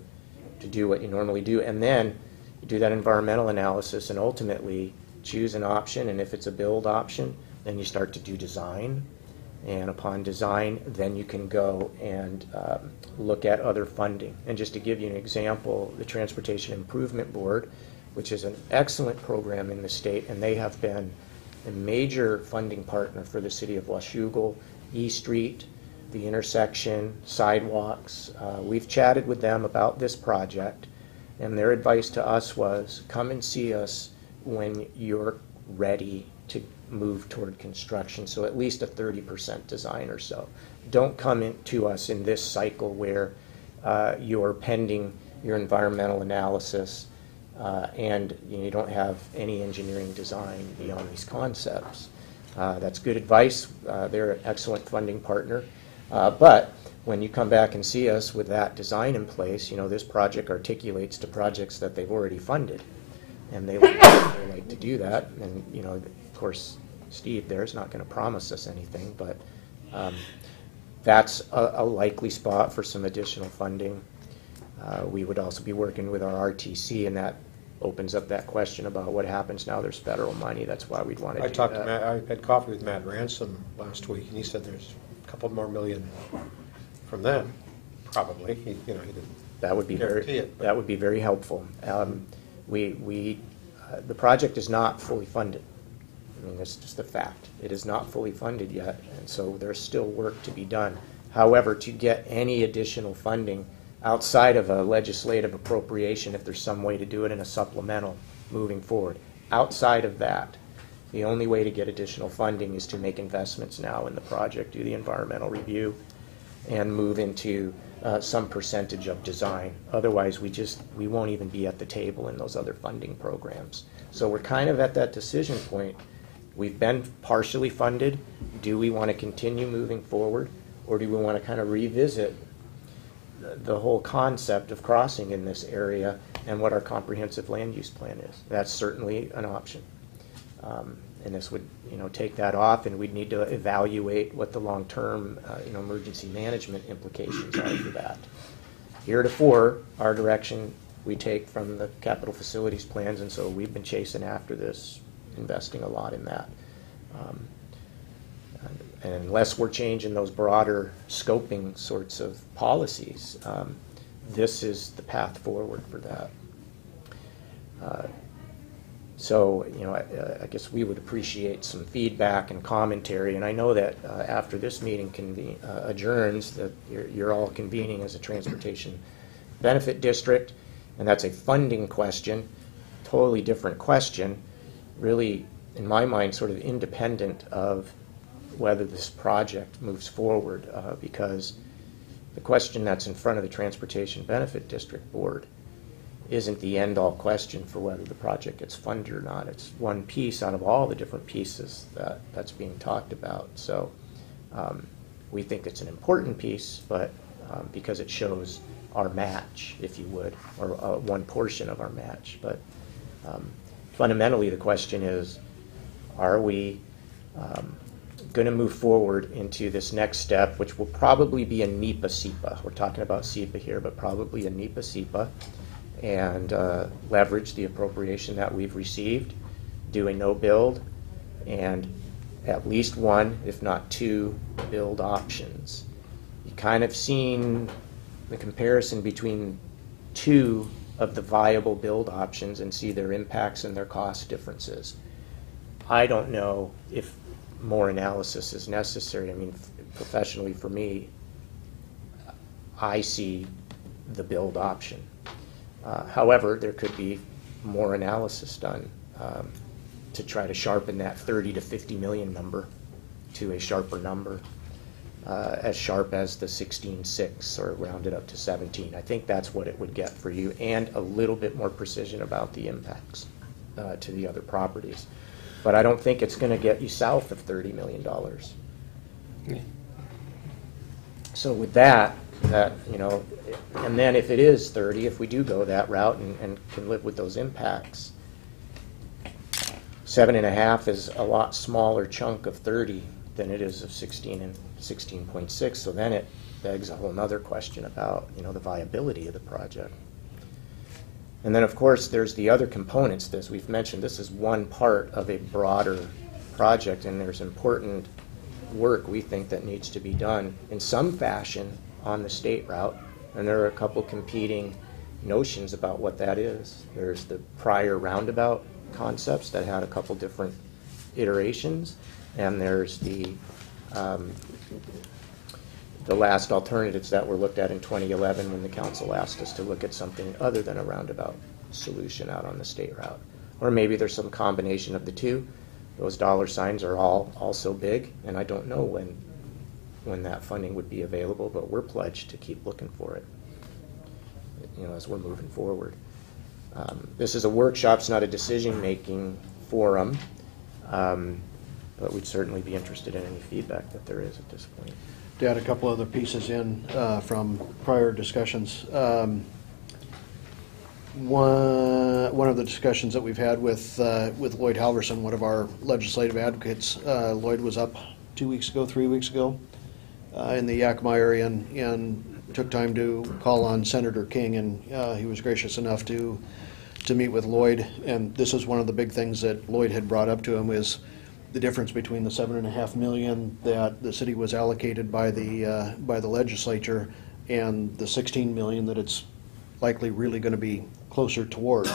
do what you normally do, and then do that environmental analysis and ultimately choose an option. And if it's a build option, then you start to do design, And upon design, then you can go and look at other funding. And just to give you an example, the Transportation Improvement Board, which is an excellent program in the state, and they have been a major funding partner for the city of Washougal, E Street, the intersection, sidewalks. We've chatted with them about this project, and their advice to us was, come and see us when you're ready to move toward construction, so at least a 30% design or so. Don't come to us in this cycle where you're pending your environmental analysis and you don't have any engineering design beyond these concepts. That's good advice. They're an excellent funding partner. But when you come back and see us with that design in place, this project articulates to projects that they've already funded. And they like to do that. And, of course, Steve there is not going to promise us anything, but that's a likely spot for some additional funding. We would also be working with our RTC, and that opens up that question about what happens now there's federal money. That's why we'd want to do that. I had coffee with Matt Ransom last week, and he said there's a couple more million from them, probably. He didn't that would be guarantee it, that would be very helpful. The project is not fully funded. I mean, that's just a fact. It is not fully funded yet, and so there's still work to be done. However, to get any additional funding outside of a legislative appropriation, if there's some way to do it in a supplemental moving forward, outside of that, the only way to get additional funding is to make investments now in the project, do the environmental review, and move into some percentage of design. Otherwise, we won't even be at the table in those other funding programs. So we're kind of at that decision point. We've been partially funded. Do we want to continue moving forward, or do we want to kind of revisit the whole concept of crossing in this area and what our comprehensive land use plan is? That's certainly an option. And this would, take that off, and we'd need to evaluate what the long-term, emergency management implications are for that. Heretofore, our direction we take from the capital facilities plans, and so we've been chasing after this, investing a lot in that. And unless we're changing those broader scoping sorts of policies, this is the path forward for that. So, I guess we would appreciate some feedback and commentary, and I know that after this meeting adjourns, that you're all convening as a transportation benefit district, and that's a funding question, totally different question, really, in my mind, sort of independent of whether this project moves forward, because the question that's in front of the Transportation Benefit District Board isn't the end-all question for whether the project gets funded or not. It's one piece out of all the different pieces that's being talked about. So we think it's an important piece, but because it shows our match, if you would, or one portion of our match. But fundamentally, the question is, are we going to move forward into this next step, which will probably be a NEPA-CEPA. We're talking about CEPA here, but probably a NEPA-CEPA, and leverage the appropriation that we've received, do a no-build, and at least one, if not two, build options. You kind of seen the comparison between two of the viable build options and see their impacts and their cost differences. I don't know if more analysis is necessary. I mean, professionally for me, I see the build option. However, there could be more analysis done to try to sharpen that 30 to 50 million number to a sharper number, as sharp as the 16.6 or rounded up to 17. I think that's what it would get for you, and a little bit more precision about the impacts to the other properties. But I don't think it's going to get you south of $30 million. So with that, and then if it is 30, if we do go that route and can live with those impacts, 7.5 is a lot smaller chunk of 30 than it is of 16 and 16.6. So then it begs a whole nother question about, the viability of the project. And then, of course, there's the other components. As we've mentioned, this is one part of a broader project, and there's important work we think that needs to be done in some fashion on the state route, and there are a couple competing notions about what that is. There's the prior roundabout concepts that had a couple different iterations, and there's the last alternatives that were looked at in 2011 when the council asked us to look at something other than a roundabout solution out on the state route. Or maybe there's some combination of the two. Those dollar signs are all also big, and I don't know when that funding would be available, but we're pledged to keep looking for it, as we're moving forward. This is a workshop, it's not a decision-making forum, but we'd certainly be interested in any feedback that there is at this point. To add a couple other pieces in from prior discussions. One of the discussions that we've had with Lloyd Halverson, one of our legislative advocates, Lloyd was up 2 weeks ago, 3 weeks ago, in the Yakima area and took time to call on Senator King, and he was gracious enough to meet with Lloyd. And this is one of the big things that Lloyd had brought up to him, is the difference between the $7.5 million that the city was allocated by the legislature and the $16 million that it's likely really going to be closer towards.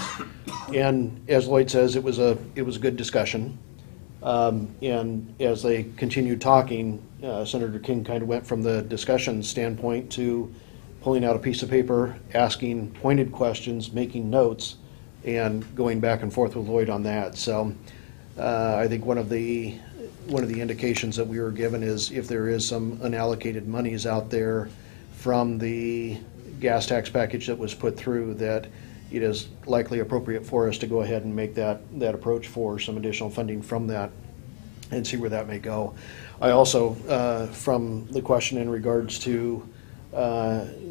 And as Lloyd says, it was a good discussion. And as they continued talking, Senator King kind of went from the discussion standpoint to pulling out a piece of paper, asking pointed questions, making notes, and going back and forth with Lloyd on that. So I think one of the indications that we were given is if there is some unallocated monies out there from the gas tax package that was put through, that it is likely appropriate for us to go ahead and make that approach for some additional funding from that and see where that may go. I also, from the question in regards to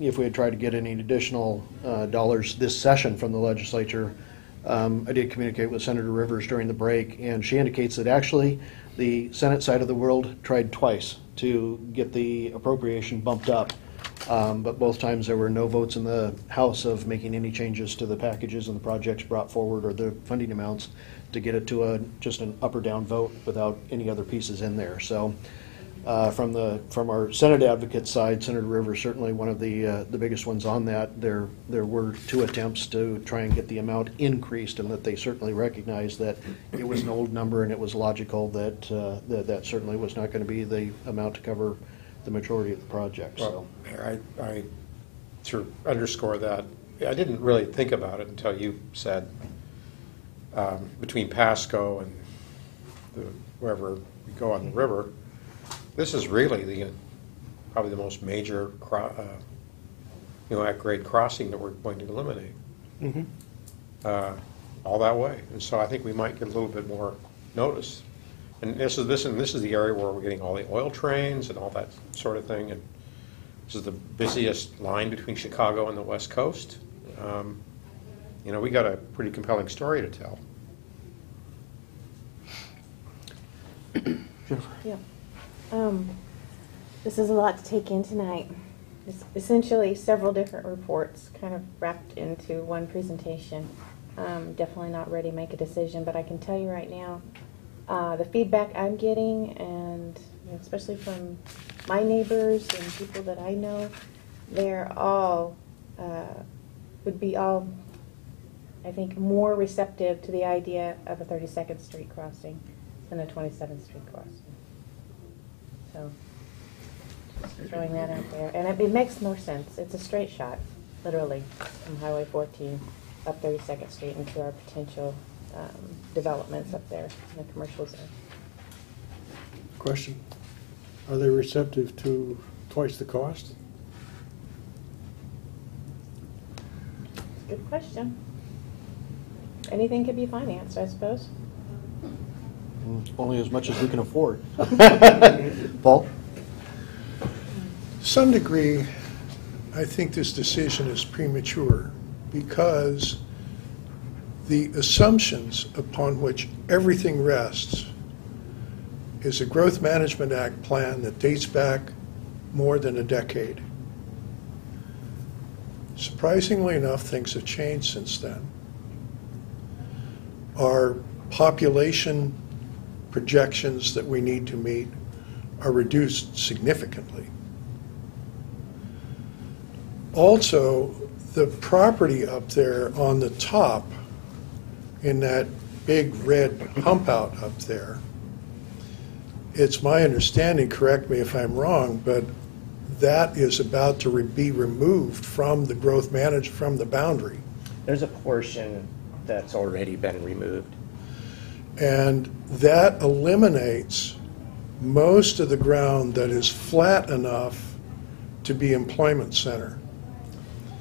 if we had tried to get any additional dollars this session from the legislature, I did communicate with Senator Rivers during the break, and she indicates that actually the Senate side of the world tried twice to get the appropriation bumped up. But both times there were no votes in the House of making any changes to the packages and the projects brought forward or the funding amounts to get it to just an up or down vote without any other pieces in there. So from our Senate advocate side, Senator Rivers certainly one of the biggest ones on that. There were 2 attempts to try and get the amount increased, and that they certainly recognized that it was an old number and it was logical that that certainly was not going to be the amount to cover the majority of the project. Well, I to underscore that, I didn't really think about it until you said between Pasco and wherever we go on the river, this is really probably the most major at-grade crossing that we're going to eliminate. Mm-hmm. All that way, and so I think we might get a little bit more notice. And this is the area where we're getting all the oil trains and all that sort of thing. And this is the busiest line between Chicago and the West Coast. We got a pretty compelling story to tell. Yeah. This is a lot to take in tonight. It's essentially several different reports kind of wrapped into one presentation. Definitely not ready to make a decision, but I can tell you right now, the feedback I'm getting, and especially from my neighbors and people that I know, they're all, would be all, I think, more receptive to the idea of a 32nd Street crossing than a 27th Street crossing. So, just throwing that out there. And it makes more sense. It's a straight shot, literally, from Highway 14 up 32nd Street into our potential developments up there in the commercial zone. Question: are they receptive to twice the cost? Good question. Anything could be financed, I suppose. Only as much as we can afford. Paul? To some degree, I think this decision is premature because the assumptions upon which everything rests is a Growth Management Act plan that dates back more than a decade. Surprisingly enough, things have changed since then. Our population projections that we need to meet are reduced significantly. Also, the property up there on the top in that big red hump out up there, it's my understanding, correct me if I'm wrong, but that is about to be removed from the growth management, from the boundary. There's a portion that's already been removed. And that eliminates most of the ground that is flat enough to be employment center.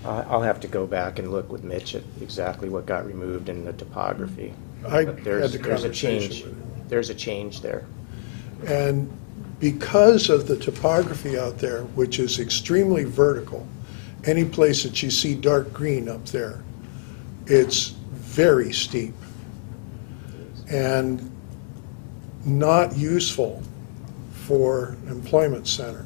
I'll have to go back and look with Mitch at exactly what got removed in the topography. I But had there's the a conversation change. with him. There's a change there. And because of the topography out there, which is extremely vertical, any place that you see dark green up there, it's very steep and not useful for employment center.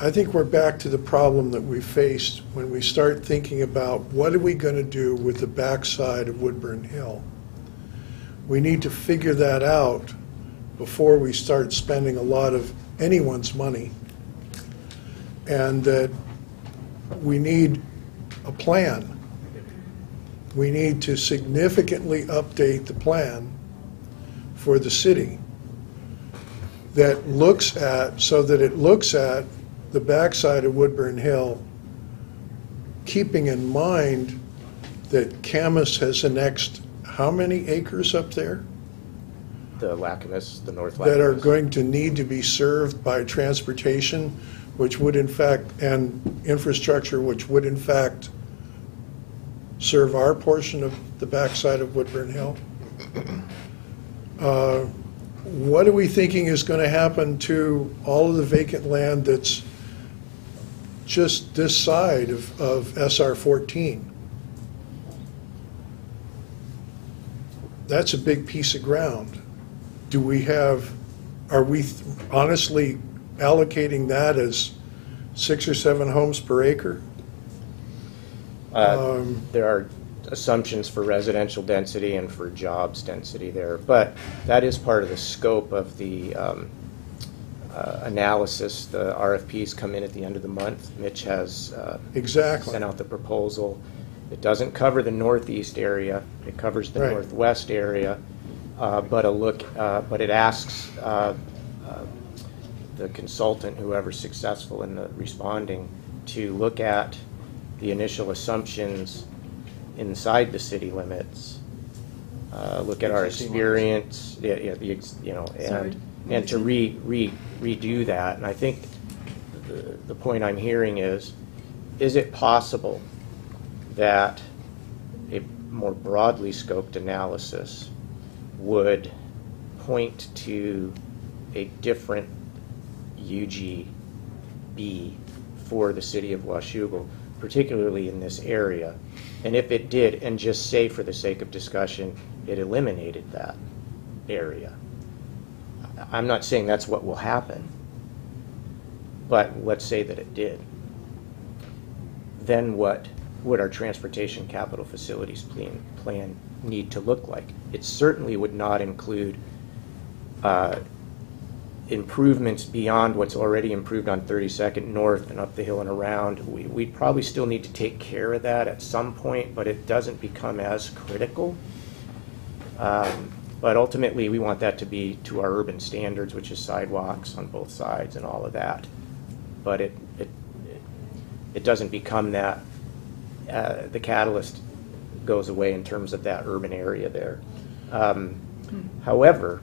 I think we're back to the problem that we faced when we start thinking about what are we going to do with the backside of Woodburn Hill. We need to figure that out before we start spending a lot of anyone's money, and that we need a plan. We need to significantly update the plan for the city that looks at, so that it looks at the backside of Woodburn Hill, keeping in mind that Camas has annexed how many acres up there? The Lacamas, the North Lacamas. That are going to need to be served by transportation, which would in fact, and infrastructure, which would in fact serve our portion of the backside of Woodburn Hill. What are we thinking is going to happen to all of the vacant land that's just this side of SR 14? That's a big piece of ground. Do we have, are we honestly allocating that as 6 or 7 homes per acre? There are assumptions for residential density and for jobs density there, but that is part of the scope of the analysis. The RFPs come in at the end of the month. Mitch has exactly sent out the proposal. It doesn't cover the northeast area. It covers the Right. northwest area, but it asks the consultant, whoever's successful in the responding, to look at the initial assumptions inside the city limits, look at our experience, and to redo that. And I think the point I'm hearing is it possible that a more broadly scoped analysis would point to a different UGB for the city of Washougal, particularly in this area? And if it did, and just say for the sake of discussion, it eliminated that area. I'm not saying that's what will happen, but let's say that it did. Then what would our transportation capital facilities plan need to look like? It certainly would not include improvements beyond what's already improved on 32nd North and up the hill and around. We'd probably still need to take care of that at some point, but it doesn't become as critical. But ultimately, we want that to be to our urban standards, which is sidewalks on both sides and all of that. But it doesn't become that. The catalyst goes away in terms of that urban area there. However,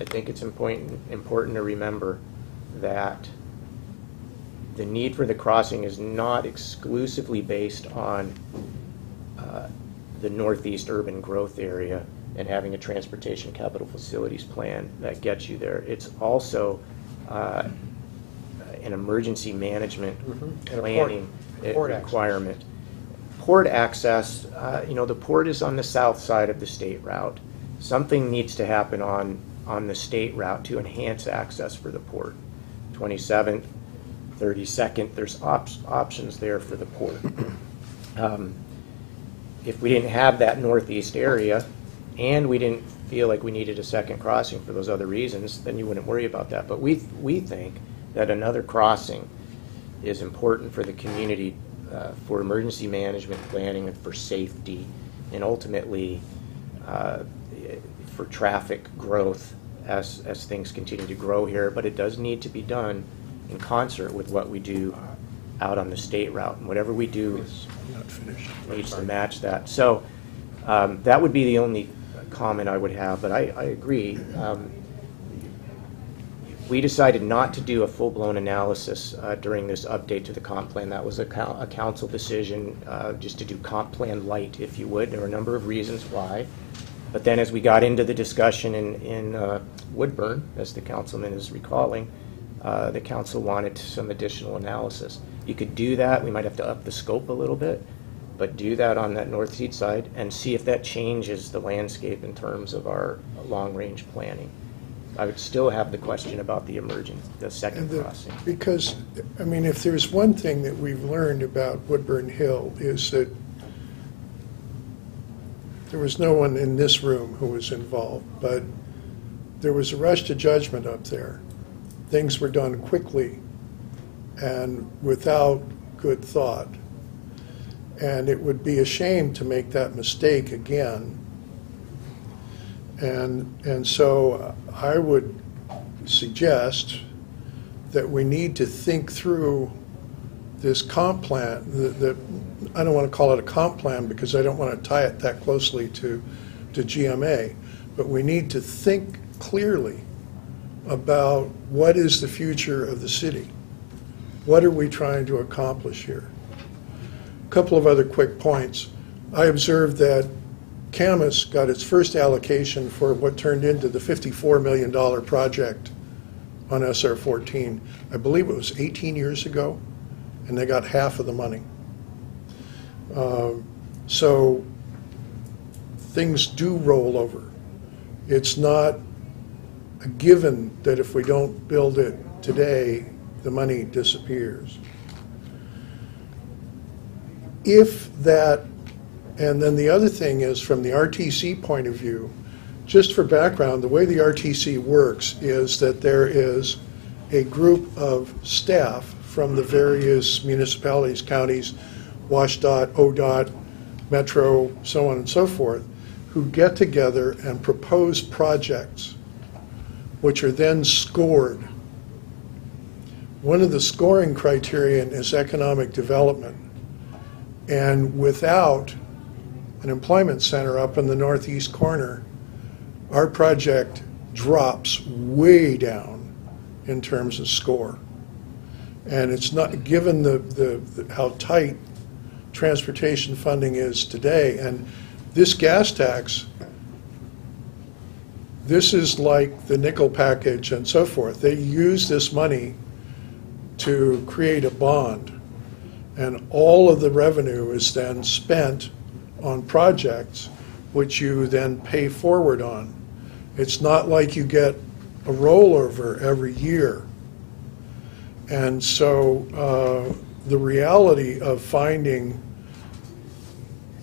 I think it's important to remember that the need for the crossing is not exclusively based on the northeast urban growth area and having a transportation capital facilities plan that gets you there. It's also an emergency management planning requirement. Port access, the port is on the south side of the state route. Something needs to happen on the state route to enhance access for the port. 27th, 32nd, there's options there for the port. If we didn't have that northeast area and we didn't feel like we needed a second crossing for those other reasons, then you wouldn't worry about that. But we think that another crossing is important for the community, for emergency management planning and for safety, and ultimately for traffic growth as things continue to grow here. But it does need to be done in concert with what we do out on the state route. And whatever we do needs to match that. So that would be the only comment I would have, but I agree. We decided not to do a full-blown analysis during this update to the comp plan. That was a council decision, just to do comp plan light, if you would. There were a number of reasons why. But then as we got into the discussion in Woodburn, as the councilman is recalling, the council wanted some additional analysis. You could do that. We might have to up the scope a little bit, but do that on that North Seat side and see if that changes the landscape in terms of our long-range planning. I would still have the question about the second crossing. Because, I mean, if there's one thing that we've learned about Woodburn Hill is that there was no one in this room who was involved, but there was a rush to judgment up there. Things were done quickly and without good thought. And it would be a shame to make that mistake again. And so I would suggest that we need to think through this comp plan. I don't want to call it a comp plan because I don't want to tie it that closely to GMA, but we need to think clearly about what is the future of the city. What are we trying to accomplish here? A couple of other quick points. I observed that Camas got its first allocation for what turned into the $54 million project on SR 14. I believe it was 18 years ago, and they got half of the money. So things do roll over. It's not a given that if we don't build it today, the money disappears. If that, and then the other thing is from the RTC point of view, just for background, the way the RTC works is that there is a group of staff from the various municipalities, counties, WashDOT, ODOT, Metro, so on and so forth, who get together and propose projects which are then scored. One of the scoring criterion is economic development. And without an employment center up in the northeast corner, our project drops way down in terms of score. And it's not, given how tight transportation funding is today, and this gas tax, this is like the nickel package and so forth. They use this money to create a bond, and all of the revenue is then spent on projects which you then pay forward on. It's not like you get a rollover every year. And so the reality of finding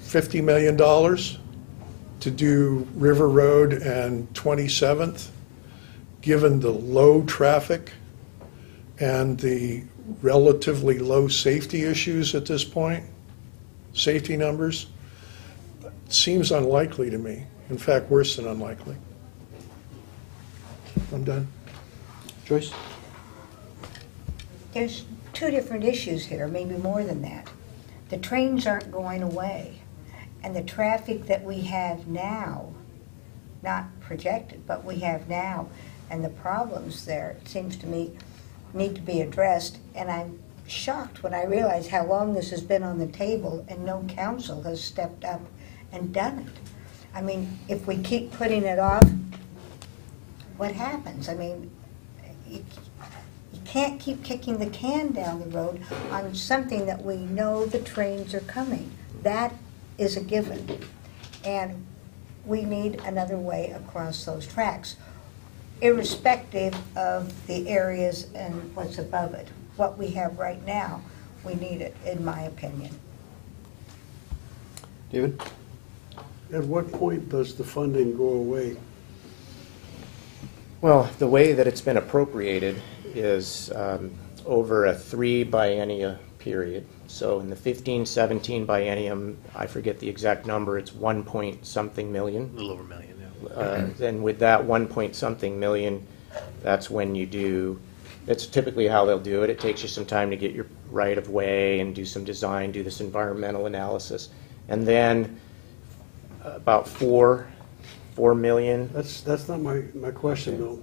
$50 million to do River Road and 27th, given the low traffic and the relatively low safety issues at this point, safety numbers, seems unlikely to me. In fact, worse than unlikely. I'm done. Joyce? There's two different issues here, maybe more than that. The trains aren't going away, and the traffic that we have now, not projected, but we have now, and the problems there, it seems to me, need to be addressed. And I'm shocked when I realize how long this has been on the table and no council has stepped up and done it. I mean, if we keep putting it off, what happens? I mean, you can't keep kicking the can down the road on something that we know the trains are coming. That is a given. And we need another way across those tracks, irrespective of the areas and what's above it. What we have right now, we need it, in my opinion. David? At what point does the funding go away? Well, the way that it's been appropriated is over a 3 biennia period. So in the 15-17 biennium, I forget the exact number, it's 1 point something million. A little over a million, yeah. Then with that 1 point something million, that's when you do, that's typically how they'll do it. It takes you some time to get your right of way and do some design, do this environmental analysis. And then about 4 million. That's not my question, though.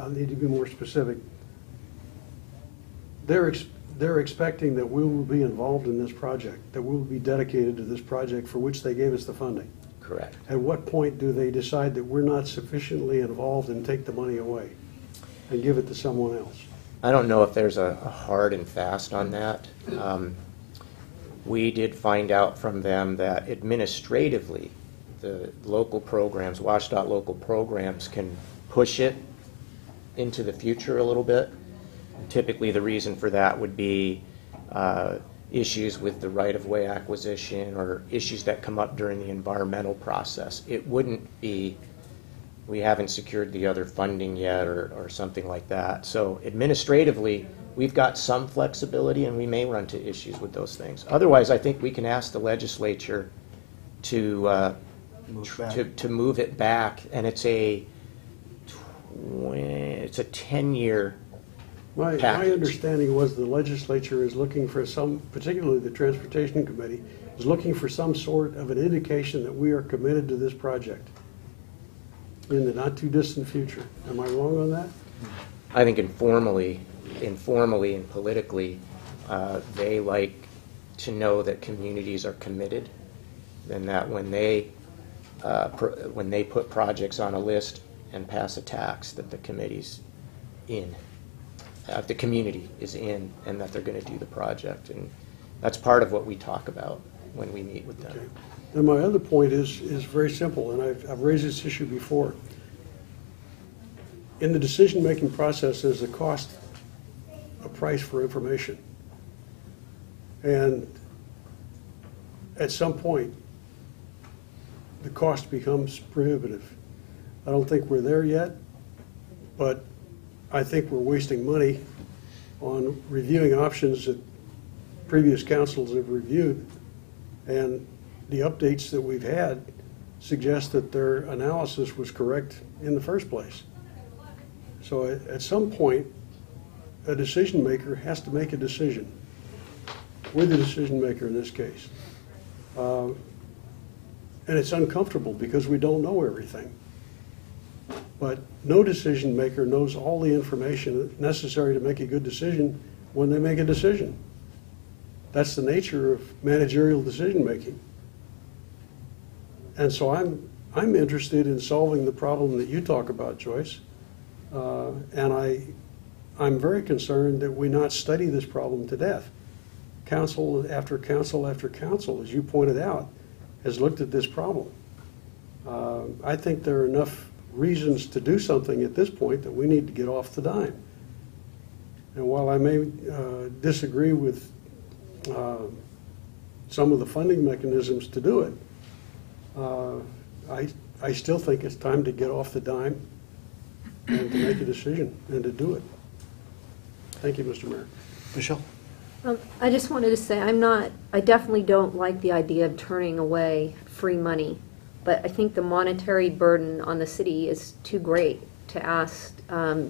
I'll need to be more specific. They're expecting that we will be involved in this project, that we will be dedicated to this project for which they gave us the funding. Correct. At what point do they decide that we're not sufficiently involved and take the money away and give it to someone else? I don't know if there's a hard and fast on that. We did find out from them that administratively, the local programs, WashDOT local programs, can push it into the future a little bit. Typically, the reason for that would be issues with the right-of-way acquisition or issues that come up during the environmental process. It wouldn't be, we haven't secured the other funding yet or something like that. So administratively, we've got some flexibility and we may run into issues with those things. Otherwise, I think we can ask the legislature to move it back, and it's a 10-year My package. understanding was the legislature is looking for some, particularly the Transportation Committee, is looking for some sort of an indication that we are committed to this project in the not-too-distant future. Am I wrong on that? I think informally and politically, they like to know that communities are committed, and that when they put projects on a list and pass a tax, that the committee's in. The community is in, and that they're going to do the project. And that's part of what we talk about when we meet with them. Okay. And my other point is very simple, and I've raised this issue before. In the decision-making process, there's a cost, a price for information. And at some point, the cost becomes prohibitive. I don't think we're there yet, but I think we're wasting money on reviewing options that previous councils have reviewed, and the updates that we've had suggest that their analysis was correct in the first place. So at some point, a decision maker has to make a decision. We're the decision maker in this case. And it's uncomfortable because we don't know everything. But no decision maker knows all the information necessary to make a good decision when they make a decision. That's the nature of managerial decision making. And so I'm interested in solving the problem that you talk about, Joyce. And I'm very concerned that we not study this problem to death. Council after council after council, as you pointed out, has looked at this problem. I think there are enough reasons to do something at this point that we need to get off the dime. And while I may disagree with some of the funding mechanisms to do it, I still think it's time to get off the dime and to make a decision and to do it. Thank you, Mr. Mayor. Michelle? I just wanted to say, I definitely don't like the idea of turning away free money, but I think the monetary burden on the city is too great to ask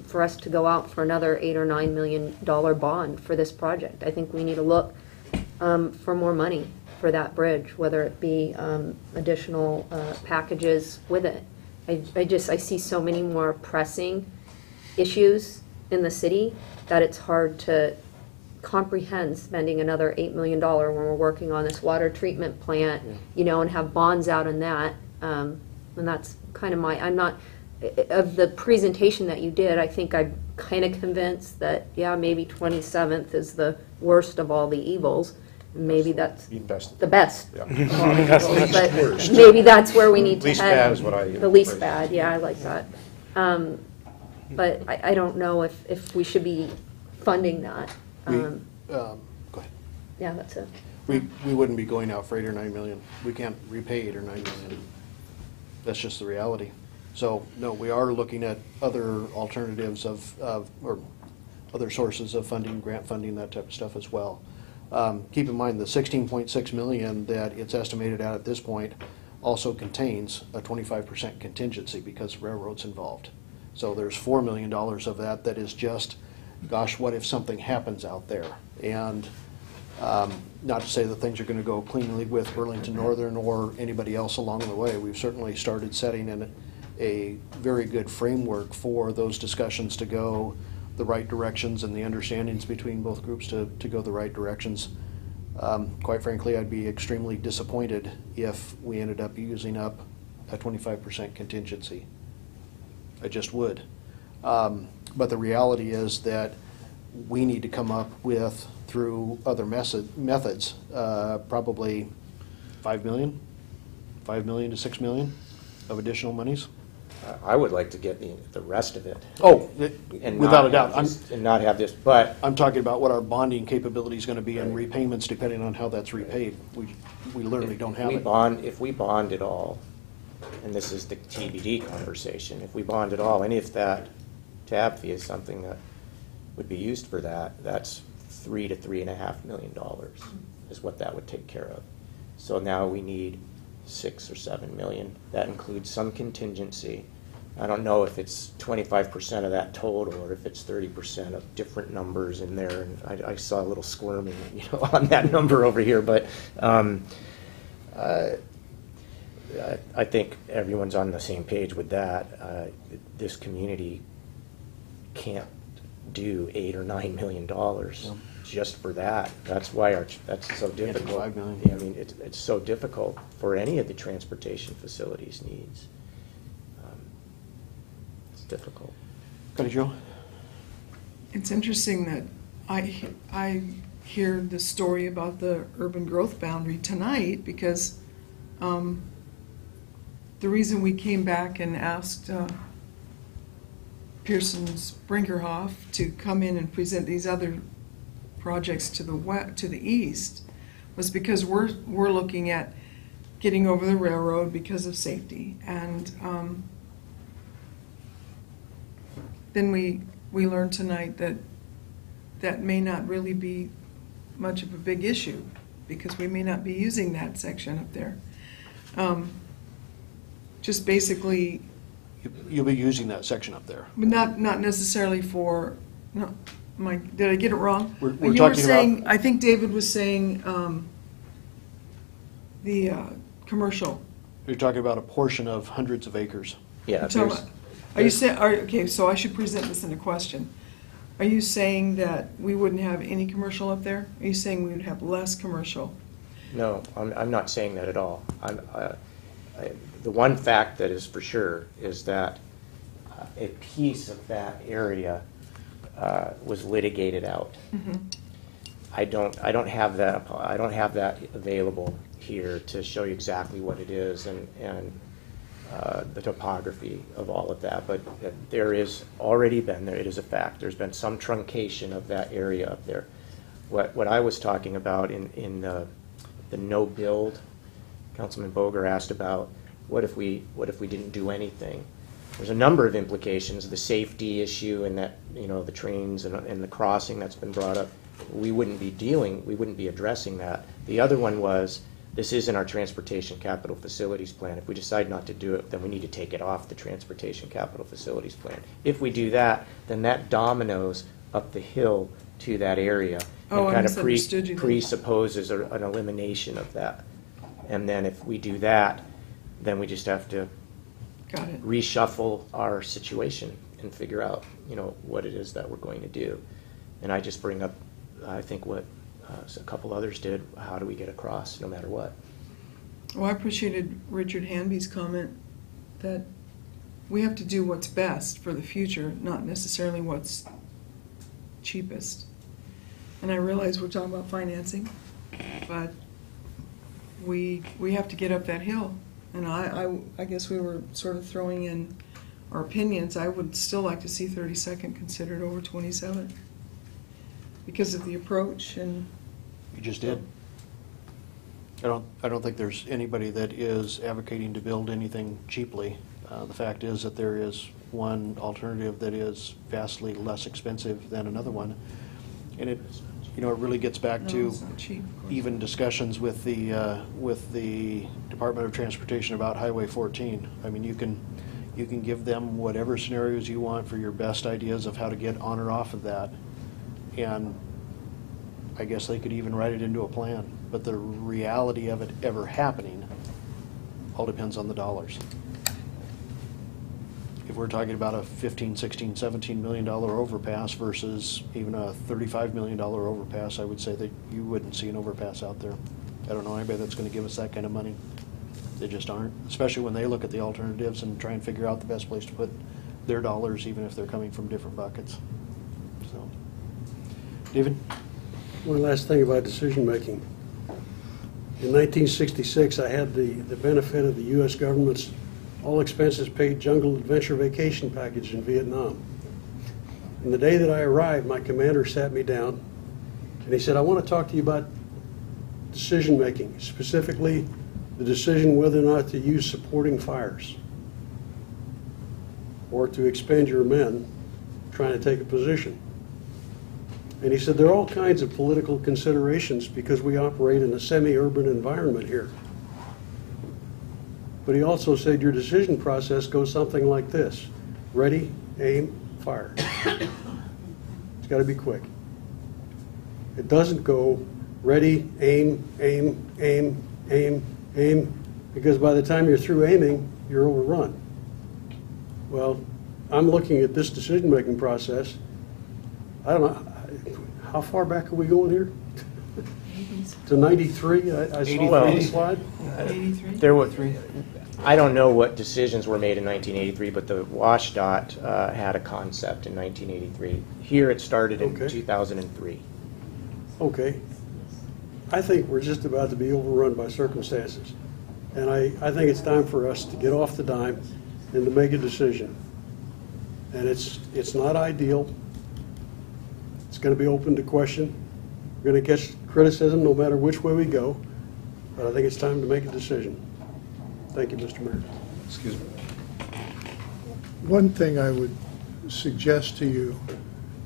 for us to go out for another $8 or $9 million bond for this project. I think we need to look for more money for that bridge, whether it be additional packages with it. I see so many more pressing issues in the city that it's hard to comprehend spending another $8 million when we're working on this water treatment plant, you know, and have bonds out in that. And that's kind of I'm not, of the presentation that you did, I think I'm kind of convinced that, yeah, maybe 27th is the worst of all the evils. Maybe that's the best. Yeah. of all the evils, but maybe that's where we need to Least head. bad is what I The least bad, yeah, I like that. But I don't know if we should be funding that. Go ahead. Yeah, that's it. We wouldn't be going out for $8 or $9 million. We can't repay $8 or $9 million. That's just the reality. So, no, we are looking at other alternatives or other sources of funding, grant funding, that type of stuff as well. Keep in mind, the 16.6 million that it's estimated at this point also contains a 25% contingency because railroad's involved. So there's $4 million of that that is just, gosh, what if something happens out there? And not to say that things are going to go cleanly with Burlington Northern or anybody else along the way. We've certainly started setting in a very good framework for those discussions to go the right directions and the understandings between both groups to go the right directions. Quite frankly, I'd be extremely disappointed if we ended up using up a 25% contingency. I just would. But the reality is that we need to come up with, through other methods, probably $5 million to $6 million of additional monies. I would like to get the rest of it. Oh, and without a not doubt. have this- And not have this, but I'm talking about what our bonding capability is going to be and repayments depending on how that's repaid. We literally don't have it. If we bond it all, and this is the TBD conversation, if we bond it all, and if that tab fee is something that would be used for that, that's $3 to $3.5 million is what that would take care of. So now we need 6 or 7 million. That includes some contingency. I don't know if it's 25% of that total or if it's 30% of different numbers in there. And I saw a little squirming, on that number over here, but I think everyone's on the same page with that. This community can't do $8 or $9 million just for that. That's why that's so difficult. $5 million. I mean, it's so difficult for any of the transportation facilities needs. It's difficult. Cutty Joe? It's interesting that I hear the story about the urban growth boundary tonight because the reason we came back and asked Pearson Brinkerhoff to come in and present these other projects to the east was because we're looking at getting over the railroad because of safety, and then we learned tonight that may not really be much of a big issue because we may not be using that section up there. Just basically, You'll be using that section up there. but not necessarily for. No, did I get it wrong? We're You were talking saying. about- I think David was saying the commercial. You're talking about a portion of hundreds of acres. Yeah. Are you saying? Okay, so I should present this in a question. Are you saying that we wouldn't have any commercial up there? Are you saying we would have less commercial? No, I'm not saying that at all. The one fact that is for sure is that a piece of that area was litigated out. Mm-hmm. I don't have that available here to show you exactly what it is and the topography of all of that, but there is already been there. It is a fact. There's been some truncation of that area up there. What I was talking about in the no build, Councilman Boger asked about what if we didn't do anything. There's a number of implications. The safety issue and that the trains and the crossing that's been brought up. We wouldn't be addressing that. The other one was, this isn't our transportation capital facilities plan. If we decide not to do it, then we need to take it off the transportation capital facilities plan. If we do that, then that dominoes up the hill to that area Oh, I and kind of misunderstood you then. presupposes an elimination of that. And then if we do that, then we just have to Got it. reshuffle our situation and figure out, what it is that we're going to do. And I just bring up, I think what a couple others did, how do we get across no matter what? Well, I appreciated Richard Hanby's comment that we have to do what's best for the future, not necessarily what's cheapest. And I realize we're talking about financing, but we have to get up that hill. And I guess we were sort of throwing in our opinions. I would still like to see 32nd considered over 27th because of the approach and. You just did. I don't think there's anybody that is advocating to build anything cheaply. The fact is that there is one alternative that is vastly less expensive than another one. And it, you know, it really gets back No, to it's not cheap, of course. even discussions with the Department of Transportation about Highway 14. I mean, you can give them whatever scenarios you want for your best ideas of how to get on or off of that. And I guess they could even write it into a plan. But the reality of it ever happening all depends on the dollars. If we're talking about a $15, $16, $17 million overpass versus even a $35 million overpass, I would say that you wouldn't see an overpass out there. I don't know anybody that's going to give us that kind of money. They just aren't, especially when they look at the alternatives and try and figure out the best place to put their dollars, even if they're coming from different buckets. So, David? One last thing about decision-making. In 1966, I had the benefit of the U.S. government's all-expenses-paid jungle adventure vacation package in Vietnam. And the day that I arrived, my commander sat me down, and he said, I want to talk to you about decision-making, specifically the decision whether or not to use supporting fires or to expend your men trying to take a position. And he said, there are all kinds of political considerations because we operate in a semi-urban environment here. But he also said your decision process goes something like this: ready, aim, fire. It's got to be quick. It doesn't go ready, aim, aim, aim, aim, aim, because by the time you're through aiming, you're overrun. Well, I'm looking at this decision-making process. I don't know, how far back are we going here? To 93? I saw the slide. 83? There were I don't know what decisions were made in 1983, but the WashDOT had a concept in 1983. Here it started in 2003. Okay. I think we're just about to be overrun by circumstances. And I think it's time for us to get off the dime and to make a decision. And it's not ideal. It's going to be open to question. We're going to catch criticism no matter which way we go. But I think it's time to make a decision. Thank you, Mr. Mayor. Excuse me. One thing I would suggest to you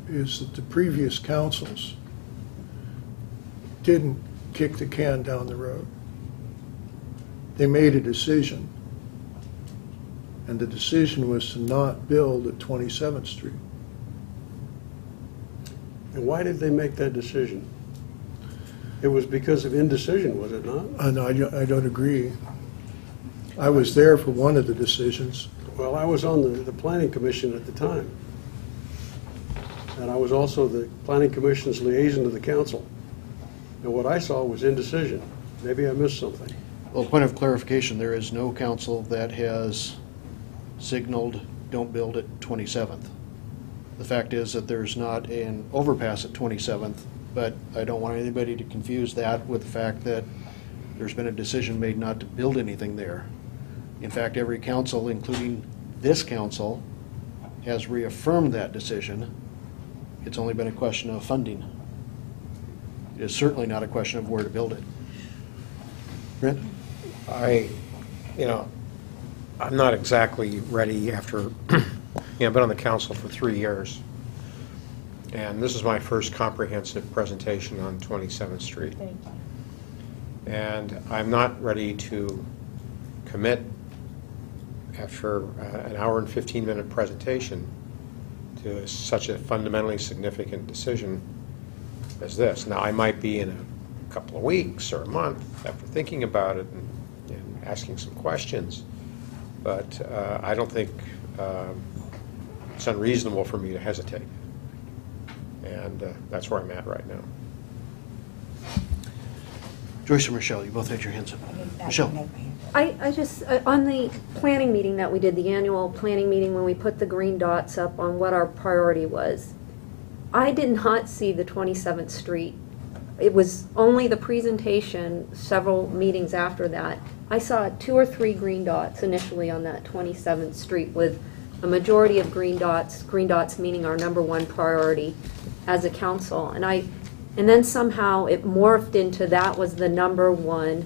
is that the previous councils didn't kick the can down the road. They made a decision, and the decision was to not build at 27th Street. And why did they make that decision? It was because of indecision, was it not? No, I don't agree. I was there for one of the decisions. Well, I was on the Planning Commission at the time. And I was also the Planning Commission's liaison to the council. And what I saw was indecision. Maybe I missed something. Well, point of clarification, there is no council that has signaled, don't build at 27th. The fact is that there's not an overpass at 27th, but I don't want anybody to confuse that with the fact that there's been a decision made not to build anything there. In fact, every council, including this council, has reaffirmed that decision. It's only been a question of funding. It is certainly not a question of where to build it. Brent? I'm not exactly ready after, I've been on the council for 3 years. And this is my first comprehensive presentation on 27th Street. And I'm not ready to commit after an hour and 15-minute presentation to such a fundamentally significant decision as this. Now, I might be in a couple of weeks or a month after thinking about it and asking some questions, but I don't think it's unreasonable for me to hesitate. And that's where I'm at right now. Joyce and Michelle, you both had your hands up. Michelle? I just, on the planning meeting that we did, the annual planning meeting when we put the green dots up on what our priority was, I did not see the 27th Street. It was only the presentation, several meetings after that. I saw 2 or 3 green dots initially on that 27th Street with a majority of green dots meaning our #1 priority as a council. And then somehow it morphed into that was the #1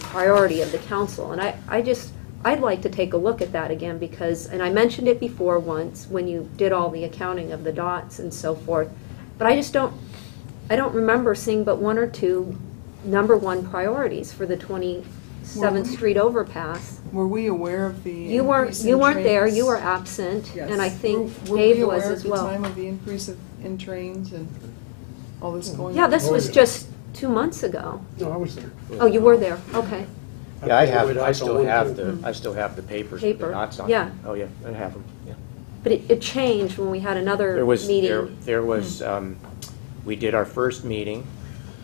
priority of the council. And I just I'd like to take a look at that again because, and I mentioned it before once when you did all the accounting of the dots and so forth, but I don't remember seeing but one or two number one priorities for the 27th Street overpass. Were we aware of the You weren't there, you were absent, Yes. and I think Were Dave we was aware as at the well. time of the increase in trains and all this going on? Yeah, this was just 2 months ago. No, I was there. Oh, you were there, okay. Yeah, I still have the papers with the Paper, dots on. yeah. Oh, yeah, I have them, yeah. But it changed when we had another There was, meeting. there was, we did our first meeting,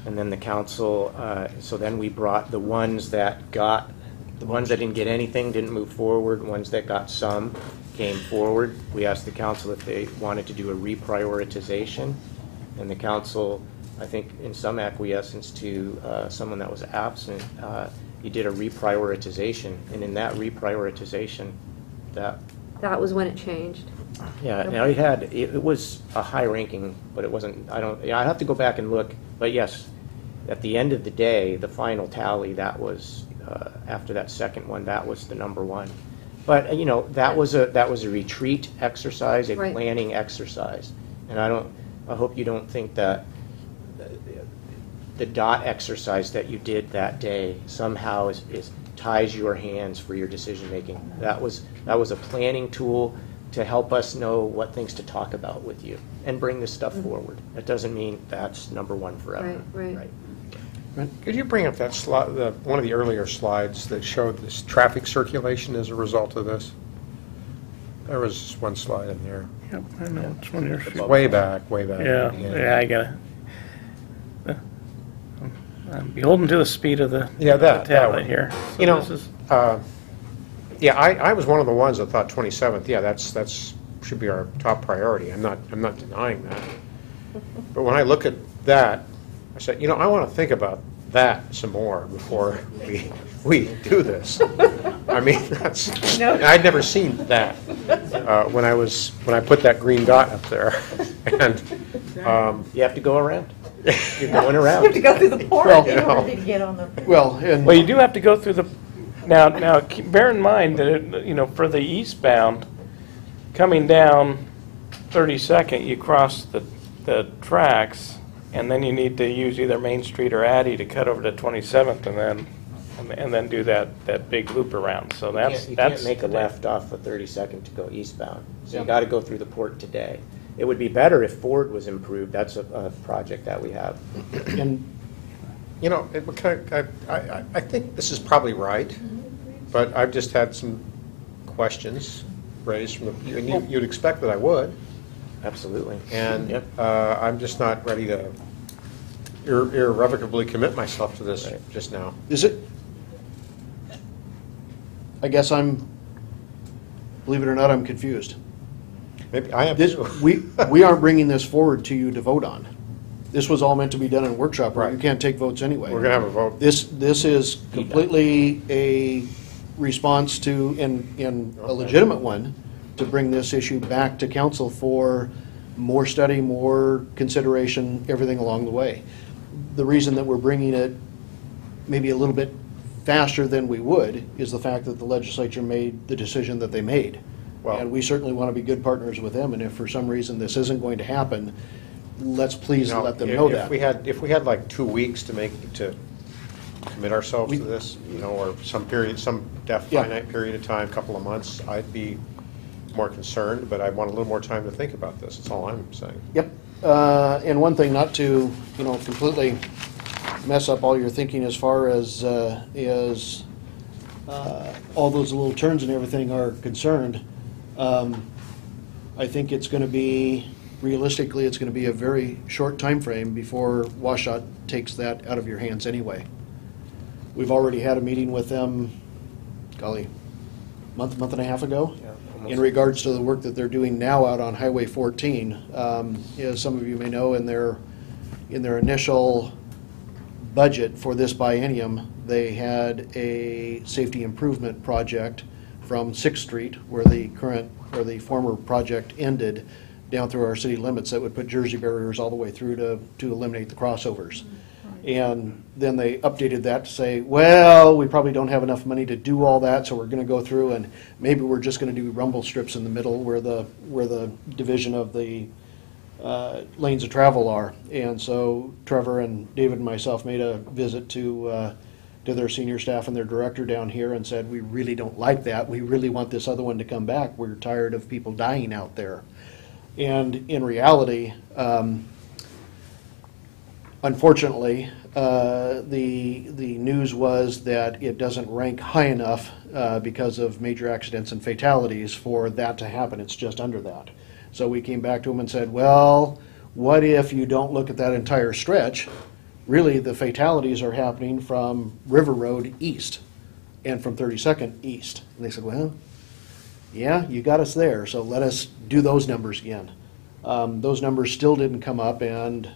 and then the council, so then we brought the ones that didn't get anything, didn't move forward, ones that got some came forward. We asked the council if they wanted to do a reprioritization, and the council, I think in some acquiescence to someone that was absent, you did a reprioritization, and in that reprioritization, That was when it changed. yeah, now it was a high ranking, but it wasn't, I have to go back and look, but yes, at the end of the day, the final tally, that was, after that second one, that was the number one. But, that was a retreat exercise, a Right. planning exercise. And I hope you don't think that the dot exercise that you did that day somehow ties your hands for your decision-making. That was a planning tool to help us know what things to talk about with you and bring this stuff forward. That doesn't mean that's number one forever. Right. Could you bring up that slide, one of the earlier slides that showed this traffic circulation as a result of this? There was one slide in there. Yep, I know which one you're. It's way back. Yeah, yeah, I got it. I'm beholden to the speed of the that tablet one. here. So this is- I was one of the ones that thought 27th. Yeah, that's should be our top priority. I'm not denying that. But when I look at that, I said, I want to think about that some more before we do this. I mean, I'd never seen that when I put that green dot up there, and you have to go around. You're going around. You have to go through the port Well, in order to get on the. Well, you do have to go through the, now, bear in mind that, for the eastbound, coming down 32nd, you cross the tracks, and then you need to use either Main Street or Addy to cut over to 27th, and then do that big loop around. So You can't make a left off of 32nd to go eastbound. So you got to go through the port today. It would be better if Ford was improved. That's a project that we have. And, I think this is probably right, but I've just had some questions raised from and you'd expect that I would. Absolutely. And I'm just not ready to irrevocably commit myself to this just now. Is it? I guess believe it or not, I'm confused. Maybe I am too. We aren't bringing this forward to you to vote on. This was all meant to be done in a workshop, where you Right. can't take votes anyway. We're gonna have a vote. This is completely a response to, and a legitimate one, to bring this issue back to council for more study, more consideration, everything along the way. The reason that we're bringing it maybe a little bit faster than we would is the fact that the legislature made the decision that they made. And we certainly want to be good partners with them, and if for some reason this isn't going to happen, let's please let them know that. If we had like 2 weeks to commit ourselves to this, or some finite period of time, couple of months, I'd be more concerned, but I want a little more time to think about this. That's all I'm saying. Yep. And one thing, not to, completely mess up all your thinking as far as all those little turns and everything are concerned, I think it's going to be, realistically, it's going to be a very short time frame before Washout takes that out of your hands anyway. We've already had a meeting with them, golly, month and a half ago, in regards to the work that they're doing now out on Highway 14. As some of you may know, in their initial budget for this biennium, they had a safety improvement project from 6th Street, where the former project ended, down through our city limits, that would put Jersey barriers all the way through to eliminate the crossovers. And then they updated that to say, well, we probably don't have enough money to do all that, so we're gonna go through and maybe we're just gonna do rumble strips in the middle where the division of the lanes of travel are. And so Trevor and David and myself made a visit to their senior staff and their director down here and said, we really don't like that. We really want this other one to come back. We're tired of people dying out there. And in reality, unfortunately, the news was that it doesn't rank high enough because of major accidents and fatalities for that to happen. It's just under that. So we came back to them and said, well, what if you don't look at that entire stretch? Really, the fatalities are happening from River Road east and from 32nd east. And they said, well, yeah, you got us there, so let us do those numbers again. Those numbers still didn't come up, and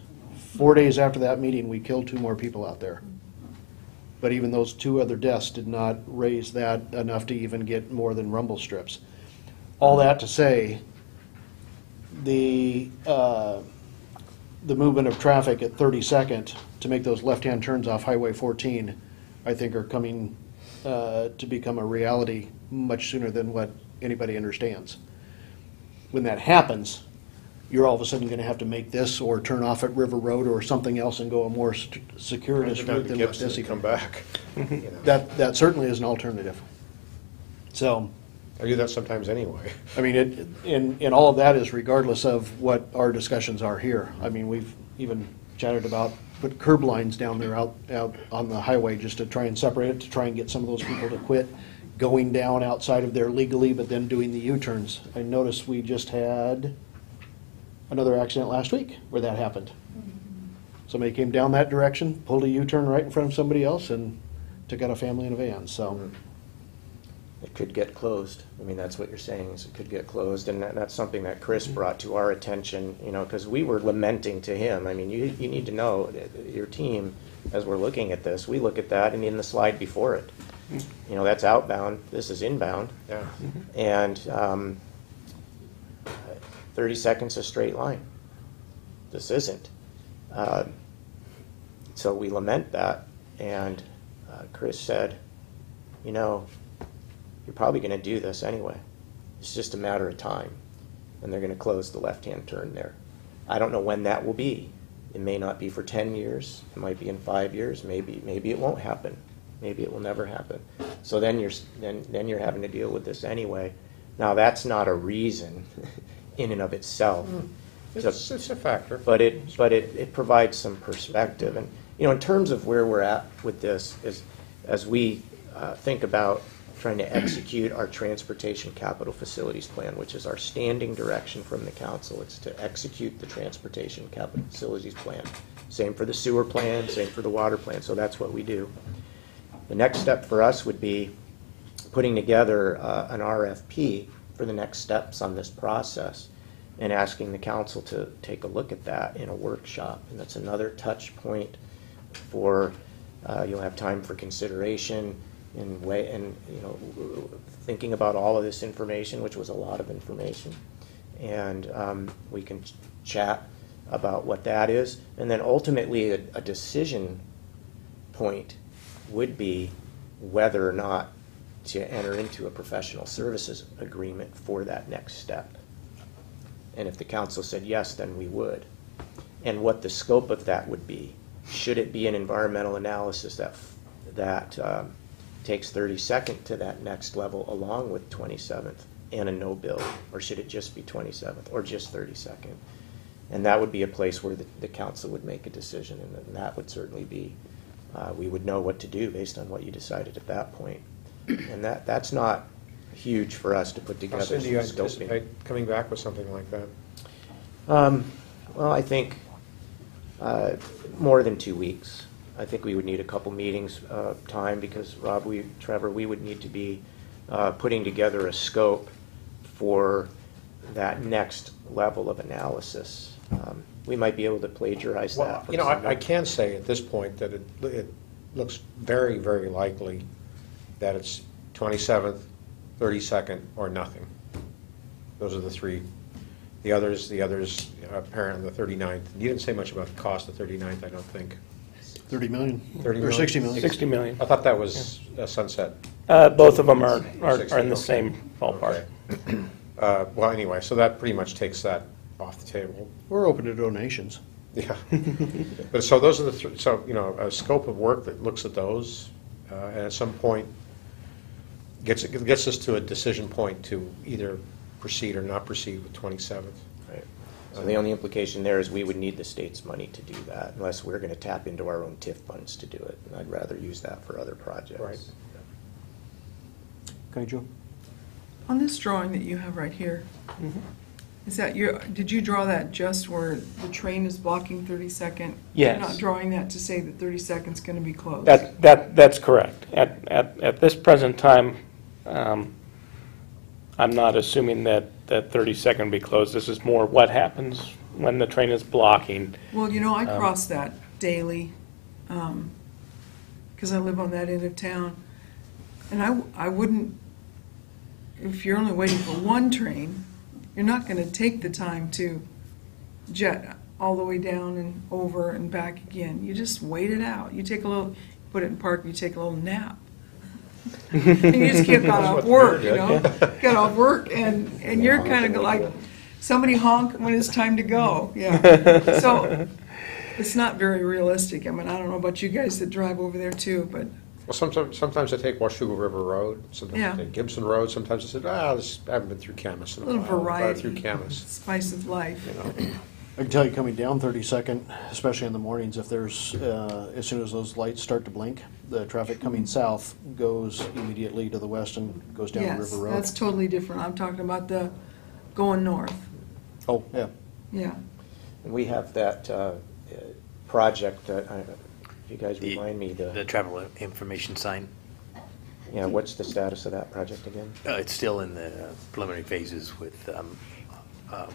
4 days after that meeting, we killed 2 more people out there. But even those 2 other deaths did not raise that enough to even get more than rumble strips. All that to say, the movement of traffic at 32nd to make those left-hand turns off Highway 14, I think are coming to become a reality much sooner than what anybody understands. When that happens, you're all of a sudden going to have to make this or turn off at River Road or something else and go a more circuitous route than what this. Come back. That certainly is an alternative. So. I do that sometimes anyway. I mean, and all of that is regardless of what our discussions are here. I mean, we've even chatted about put curb lines down there out on the highway just to try and separate it, to try and get some of those people to quit going down outside of there legally, but then doing the U-turns. I noticed we just had another accident last week where that happened. Somebody came down that direction, pulled a U-turn right in front of somebody else, and took out a family in a van, so. It could get closed. I mean, that's what you're saying, is it could get closed, and that's something that Chris brought to our attention, you know, because we were lamenting to him. I mean, you need to know, your team, as we're looking at this, we look at that, and in the slide before it, you know, that's outbound, this is inbound. Yeah. And 30 seconds a straight line. This isn't. So we lament that, and Chris said, you know, you're probably going to do this anyway. It's just a matter of time, and they're going to close the left-hand turn there. I don't know when that will be. It may not be for 10 years. It might be in 5 years. Maybe it won't happen. Maybe it will never happen. So then you're having to deal with this anyway. Now that's not a reason in and of itself. It's a factor. But it provides some perspective. And you know, in terms of where we're at with this, as we think about trying to execute our transportation capital facilities plan, which is our standing direction from the council. It's to execute the transportation capital facilities plan. Same for the sewer plan, same for the water plan, so that's what we do. The next step for us would be putting together an RFP for the next steps on this process and asking the council to take a look at that in a workshop. And that's another touch point for, you'll have time for consideration and you know, thinking about all of this information, which was a lot of information. And we can chat about what that is. And then ultimately a decision point would be whether or not to enter into a professional services agreement for that next step. And if the council said yes, then we would. And what the scope of that would be. Should it be an environmental analysis that takes 32nd to that next level along with 27th and a no bill, or should it just be 27th or just 32nd? And that would be a place where the council would make a decision, and that would certainly be, we would know what to do based on what you decided at that point. And that's not huge for us to put together. How soon do you anticipate coming back with something like that? Well, I think more than 2 weeks. I think we would need a couple meetings time because, Rob, Trevor, we would need to be putting together a scope for that next level of analysis. We might be able to plagiarize that. You know, I can say at this point that it looks very, very likely that it's 27th, 32nd, or nothing. Those are the three. The others apparently the 39th. You didn't say much about the cost of 39th, I don't think. 30 million. 30 Or million? 60 million. 60 million. I thought that was Sunset. Both of them are 60, in the okay. same ballpark. Well, anyway, so that pretty much takes that off the table. We're open to donations. Yeah. But so those are the, so, you know, a scope of work that looks at those, and at some point gets us to a decision point to either proceed or not proceed with 27th. Right. So the only implication there is we would need the state's money to do that, unless we're going to tap into our own TIF funds to do it. And I'd rather use that for other projects. Right. Okay, Joe? On this drawing that you have right here, is that did you draw that just where the train is blocking 32nd? Yes. You're not drawing that to say that 32nd is going to be closed? That's correct. At this present time, I'm not assuming that 32nd will be closed. This is more what happens when the train is blocking. Well, you know, I cross that daily, because I live on that end of town. And I wouldn't, if you're only waiting for one train, you're not gonna take the time to jet all the way down and over and back again. You just wait it out. You take a little, put it in park, you take a little nap. And you just get off work, you know? Get off work and you're kind of like, somebody honk when it's time to go, yeah. So it's not very realistic. I mean, I don't know about you guys that drive over there too, but Well, sometimes I take Washougal River Road, sometimes Yeah. I take Gibson Road, sometimes I said, I haven't been through Camas in a a little while. I'll drive variety. through Camas. Spice of life. I can tell you coming down 32nd, especially in the mornings, if there's, as soon as those lights start to blink, the traffic coming south goes immediately to the west and goes down Yes, River Road. that's totally different. I'm talking about the going north. Oh, yeah. Yeah. And we have that project that, if you guys remind me, The travel information sign. yeah, what's the status of that project again? It's still in the preliminary phases with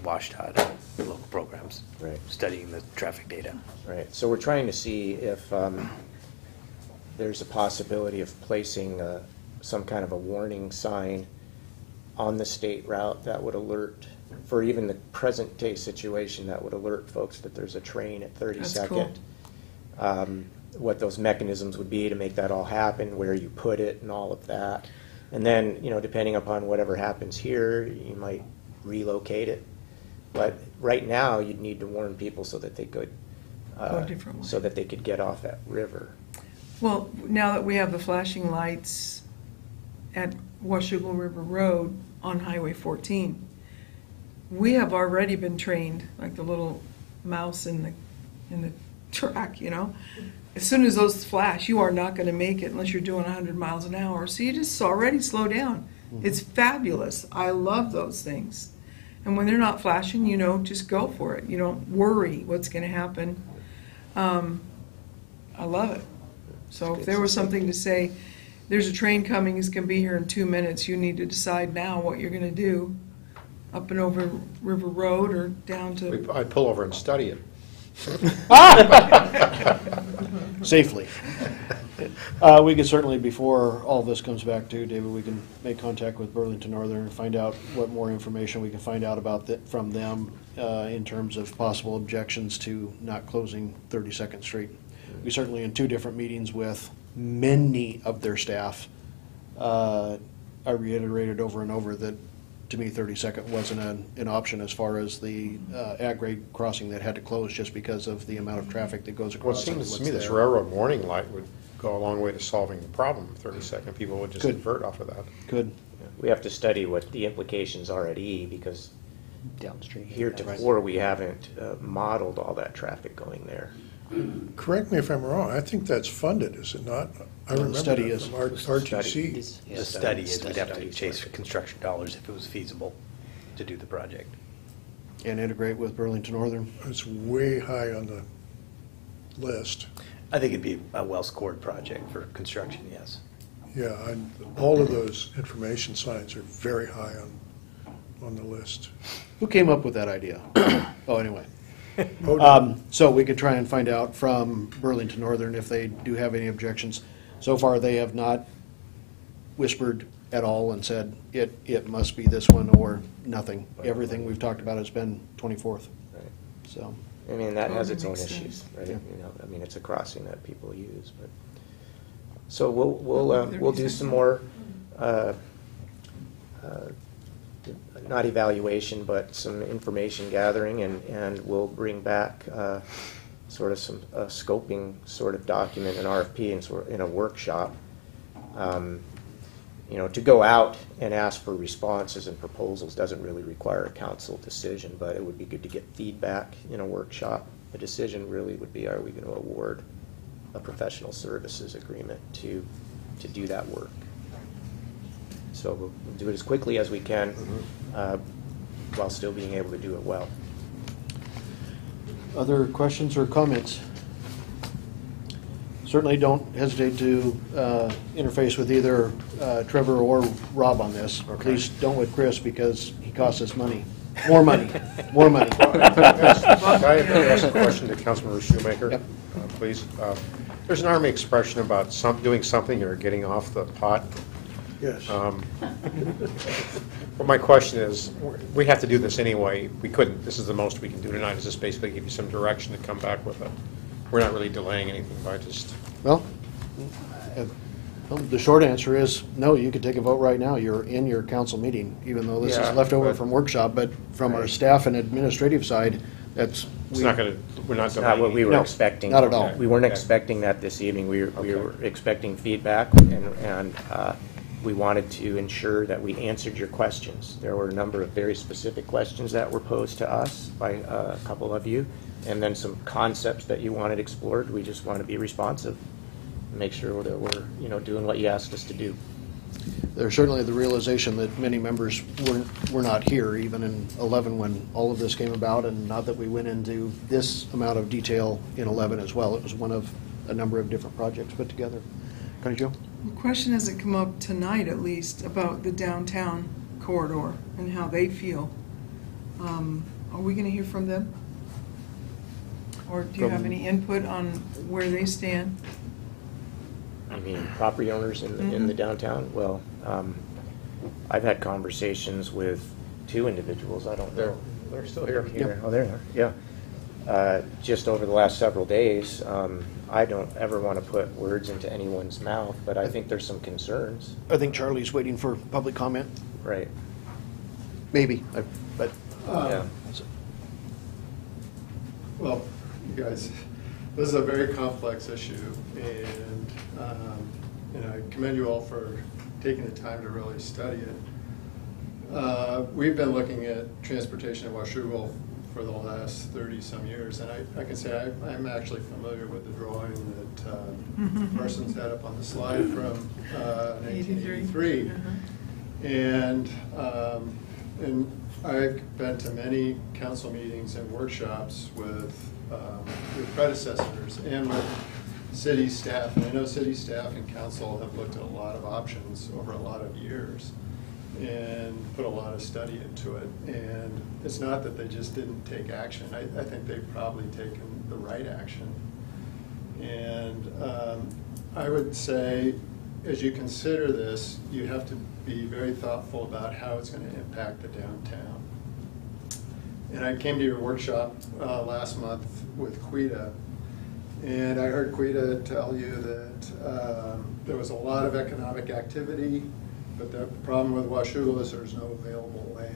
WashDOT and local programs. Right. Studying the traffic data. Right, so we're trying to see if there's a possibility of placing some kind of a warning sign on the state route that would alert, for even the present day situation, that would alert folks that there's a train at 32nd. That's cool. What those mechanisms would be to make that all happen, where you put it and all of that. And then, you know, depending upon whatever happens here, you might relocate it. But right now, you'd need to warn people so that they could, Go a different way. so that they could get off that river. Well, now that we have the flashing lights at Washougal River Road on Highway 14, we have already been trained, like the little mouse in the track, you know? As soon as those flash, you are not gonna make it unless you're doing 100 miles an hour. So you just already slow down. It's fabulous. I love those things. And when they're not flashing, you know, just go for it. You don't worry what's gonna happen. I love it. So if there was something to say, there's a train coming, it's gonna be here in 2 minutes, you need to decide now what you're gonna do, up and over River Road or down to, I'd pull over and study it. Safely. We could certainly, before all this comes back to, David, we can make contact with Burlington Northern and find out what more information we can find out about from them in terms of possible objections to not closing 32nd Street. We certainly, in 2 different meetings with many of their staff, I reiterated over and over that, to me, 32nd wasn't an option as far as the ag-grade crossing that had to close just because of the amount of traffic that goes Well, it across. seems to me what's this there. railroad warning light would go a long way to solving the problem of 32nd. People would just Good. divert off of that. Good. We have to study what the implications are at E, because Downstream. heretofore, we haven't modeled all that traffic going there. Correct me if I'm wrong, I think that's funded, is it not? I The remember study that is. from RTC. The study is, we'd have to chase construction dollars if it was feasible to do the project. And integrate with Burlington Northern. It's way high on the list. I think it'd be a well-scored project for construction, yes. Yeah, all of those information signs are very high on the list. Who came up with that idea? Oh, anyway. Oh, So we could try and find out from Burlington Northern if they do have any objections. So far, they have not whispered at all and said, it must be this one or nothing. Everything we've talked about has been 24th. Right. So, I mean, that has its own Makes issues, sense. right? You know, I mean, it's a crossing that people use, but, so we'll do some more, not evaluation, but some information gathering, and we'll bring back sort of some scoping sort of document, an RFP, and sort in a workshop. You know, to go out and ask for responses and proposals doesn't really require a council decision, but it would be good to get feedback in a workshop. The decision really would be, are we going to award a professional services agreement to do that work? So we'll do it as quickly as we can, while still being able to do it well. Other questions or comments? Certainly don't hesitate to interface with either Trevor or Rob on this. Please don't with Chris, because he costs us money. More money. More money. Can I ask a question to Councilmember Shoemaker, Yep. Please? There's an Army expression about doing something or getting off the pot. Yes. But my question is, we have to do this anyway. We couldn't. This is the most we can do tonight, is just basically give you some direction to come back with it. We're not really delaying anything by just... Well, the short answer is, no, you could take a vote right now. You're in your council meeting, even though this Yeah, is left over but- from workshop, but from our staff and administrative side, that's... It's not going to, we're not It's delaying. not what we were No, expecting. not at all. We weren't Okay. expecting that this evening. We Okay. were expecting feedback, and we wanted to ensure that we answered your questions. There were a number of very specific questions that were posed to us by a couple of you, and then some concepts that you wanted explored. We just want to be responsive, and make sure that we're, you know, doing what you asked us to do. There's certainly the realization that many members were not here, even in 11 when all of this came about, and not that we went into this amount of detail in 11 as well. It was one of a number of different projects put together. Connie Jo? The question hasn't come up tonight, at least, about the downtown corridor and how they feel. Are we going to hear from them? Or do you have any input on where they stand? I mean, property owners in the downtown? Well, I've had conversations with two individuals, I don't know. They're still here. Oh, there they are, yeah. Just over the last several days, I don't ever want to put words into anyone's mouth, but I think there's some concerns. I think Charlie's waiting for public comment. Right. Maybe, but... Yeah. Well, you guys, this is a very complex issue, and I commend you all for taking the time to really study it. We've been looking at transportation in Washougal for the last 30-some years, and I can say I'm actually familiar with the drawing that Parsons had up on the slide from 1983. And I've been to many council meetings and workshops with your predecessors and with city staff. And I know city staff and council have looked at a lot of options over a lot of years and put a lot of study into it. And it's not that they just didn't take action. I think they've probably taken the right action. And I would say, as you consider this, you have to be very thoughtful about how it's going to impact the downtown. And I came to your workshop last month with Quita, and I heard Quita tell you that there was a lot of economic activity, but the problem with Washougal is there's no available land.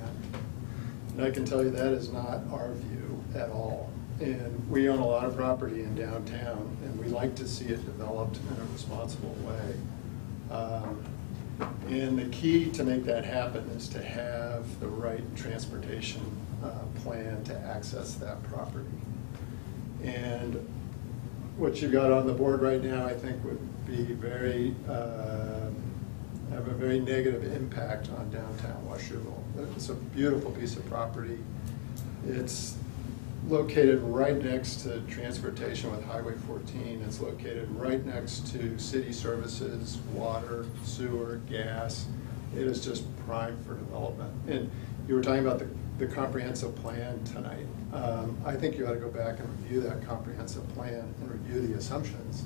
And I can tell you that is not our view at all. And we own a lot of property in downtown, and we like to see it developed in a responsible way. And the key to make that happen is to have the right transportation plan to access that property. And what you got on the board right now, I think, would be have a very negative impact on downtown Washougal. It's a beautiful piece of property. It's located right next to transportation with Highway 14. It's located right next to city services, water, sewer, gas. It is just prime for development. And you were talking about the comprehensive plan tonight. I think you ought to go back and review that comprehensive plan and review the assumptions,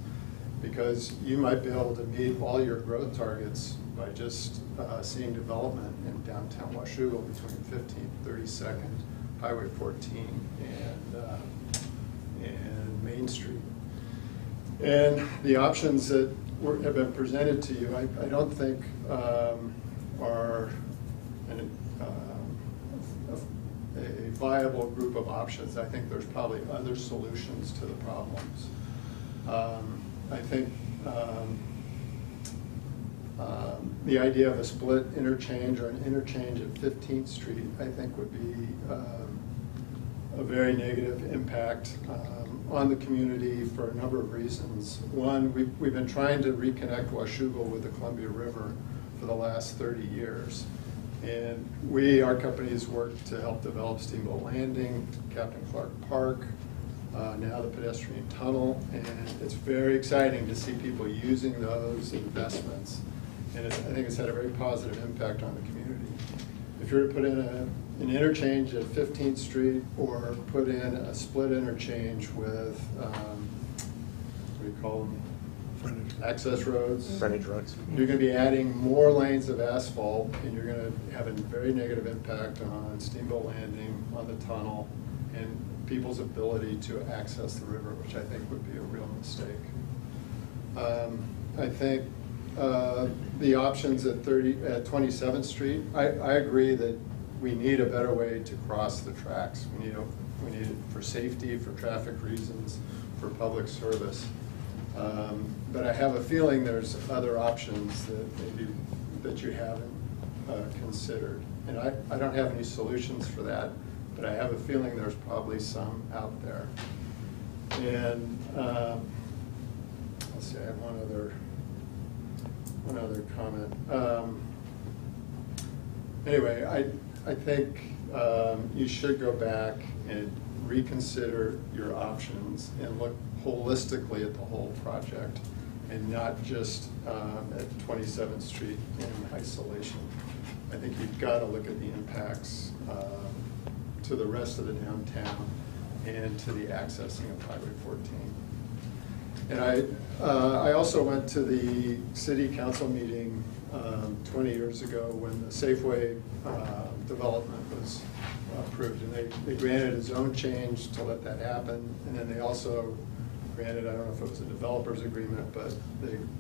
because you might be able to meet all your growth targets by just seeing development in downtown Washougal between 15th, 32nd, Highway 14, and And the options that have been presented to you, I don't think are a viable group of options. I think there's probably other solutions to the problems. I think the idea of a split interchange or an interchange at 15th Street, I think would be a very negative impact on the community for a number of reasons. One, we've been trying to reconnect Washougal with the Columbia River for the last 30 years. And our company's worked to help develop Steamboat Landing, Captain Clark Park, now the pedestrian tunnel, and it's very exciting to see people using those investments. And I think it's had a very positive impact on the community. If you were to put in an interchange at 15th Street or put in a split interchange with, what do you call them? Access roads. Frontage roads. You're going to be adding more lanes of asphalt, and you're going to have a very negative impact on Steamboat Landing, on the tunnel, and people's ability to access the river, which I think would be a real mistake. I think the options at 27th Street, I agree that we need a better way to cross the tracks. We need it for safety, for traffic reasons, for public service. But I have a feeling there's other options that you haven't considered. And I don't have any solutions for that, but I have a feeling there's probably some out there. And let's see, I have one other comment. Anyway, I think you should go back and reconsider your options and look holistically at the whole project and not just at 27th Street in isolation. I think you've got to look at the impacts to the rest of the downtown and to the accessing of Highway 14. And I also went to the city council meeting 20 years ago when the Safeway development was approved, and they granted a zone change to let that happen, and then they also granted, I don't know if it was a developer's agreement, but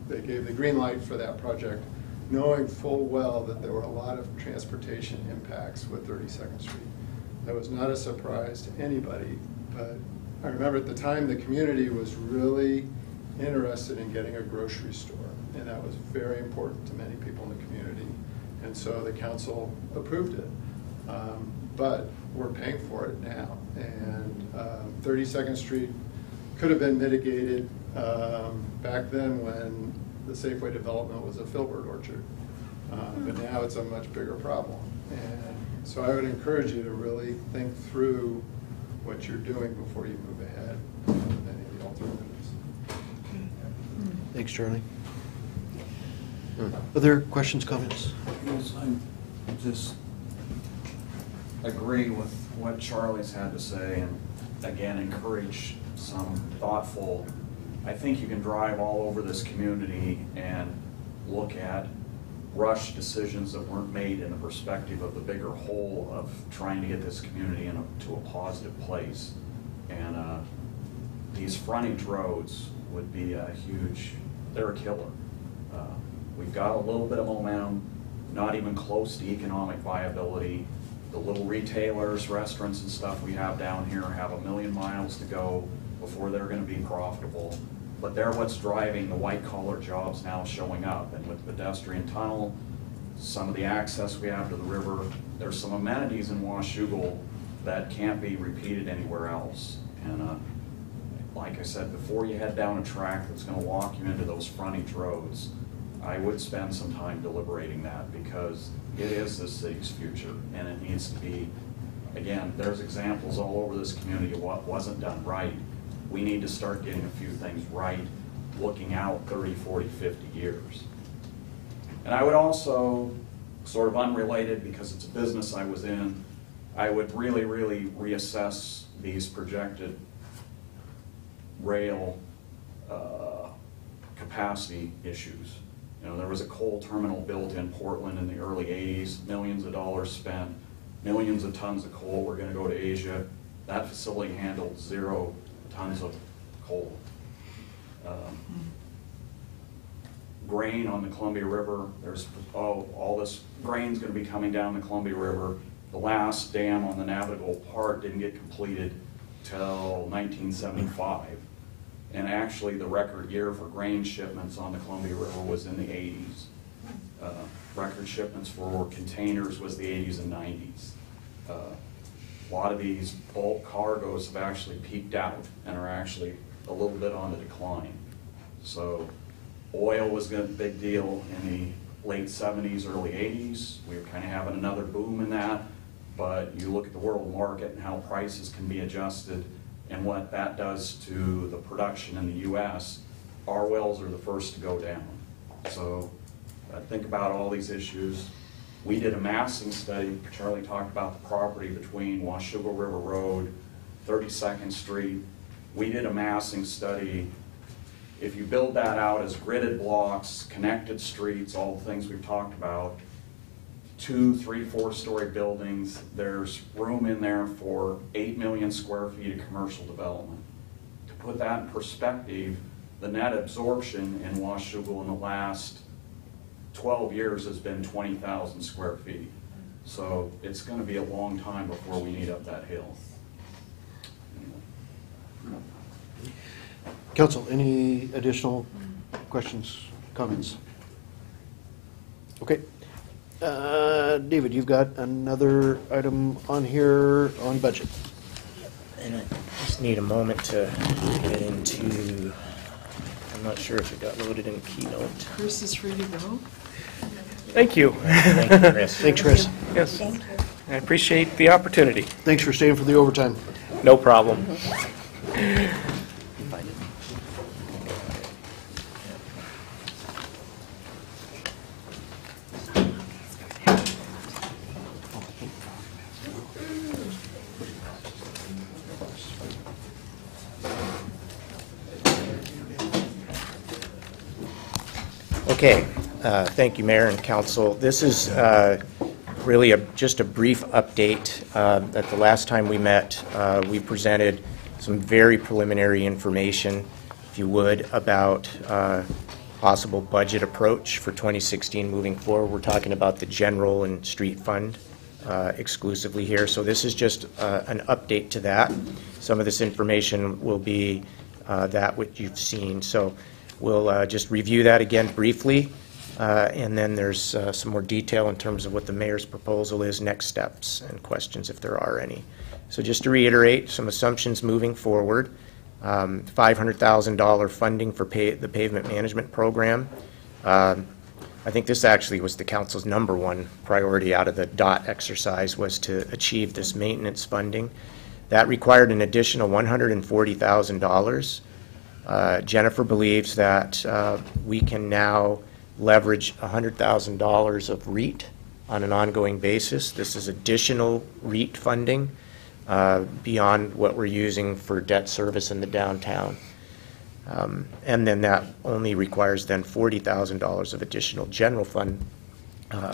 they gave the green light for that project, knowing full well that there were a lot of transportation impacts with 32nd Street. That was not a surprise to anybody, but I remember at the time the community was really interested in getting a grocery store, and that was very important to many people in the community. And so the council approved it. But we're paying for it now. And 32nd Street could have been mitigated back then when the Safeway development was a filbert orchard. But now it's a much bigger problem. And so I would encourage you to really think through what you're doing before you move ahead with any of the alternatives. Thanks, Charlie. Other questions, comments? Yes, I'm just agree with what Charlie's had to say, and again, encourage some thoughtful, I think you can drive all over this community and look at rush decisions that weren't made in the perspective of the bigger whole of trying to get this community to a positive place. And these frontage roads would be a huge, they're a killer. We've got a little bit of momentum, not even close to economic viability. The little retailers, restaurants and stuff we have down here have 1,000,000 miles to go before they're going to be profitable. But they're what's driving the white-collar jobs now showing up. And with the pedestrian tunnel, some of the access we have to the river, there's some amenities in Washougal that can't be repeated anywhere else. And like I said, before you head down a track that's going to walk you into those frontage roads, I would spend some time deliberating that, because it is this city's future, and it needs to be, again, there's examples all over this community of what wasn't done right. We need to start getting a few things right, looking out 30, 40, 50 years. And I would also, sort of unrelated, because it's a business I was in, I would really, really reassess these projected rail capacity issues. You know, there was a coal terminal built in Portland in the early 80s, millions of dollars spent, millions of tons of coal were going to go to Asia. That facility handled 0 tons of coal. Grain on the Columbia River, there's, all this grain's gonna be coming down the Columbia River. The last dam on the navigable part didn't get completed till 1975. And actually, the record year for grain shipments on the Columbia River was in the 80s. Record shipments for containers was the 80s and 90s. A lot of these bulk cargoes have actually peaked out and are actually a little bit on the decline. So oil was a big deal in the late 70s, early 80s. We were kind of having another boom in that, but you look at the world market and how prices can be adjusted and what that does to the production in the U.S., our wells are the first to go down. So think about all these issues. We did a massing study. Charlie talked about the property between Washougal River Road, 32nd Street. We did a massing study. If you build that out as gridded blocks, connected streets, all the things we've talked about, 2, 3, 4-story buildings, there's room in there for 8 million square feet of commercial development. To put that in perspective, the net absorption in Washougal in the last 12 years has been 20,000 square feet. So it's going to be a long time before we need up that hill. Council, any additional questions, comments? Okay. David, you've got another item on here on budget. And I just need a moment to get into, I'm not sure if it got loaded in Keynote. Chris is free to go. Thank you. Thank you, Chris. Thanks, Chris. Yes, Thank you. I appreciate the opportunity. Thanks for staying for the overtime. No problem. Okay, thank you, Mayor and Council. This is really just a brief update. At the last time we met, we presented some very preliminary information, if you would, about possible budget approach for 2016 moving forward. We're talking about the general and street fund exclusively here. So this is just an update to that. Some of this information will be that what you've seen. So we'll just review that again briefly, and then there's some more detail in terms of what the mayor's proposal is, next steps, and questions if there are any. So just to reiterate, some assumptions moving forward. $500,000 funding for the pavement management program. I think this actually was the council's #1 priority out of the DOT exercise, was to achieve this maintenance funding. That required an additional $140,000. Jennifer believes that we can now leverage $100,000 of REIT on an ongoing basis. This is additional REIT funding beyond what we're using for debt service in the downtown. And then that only requires then $40,000 of additional general fund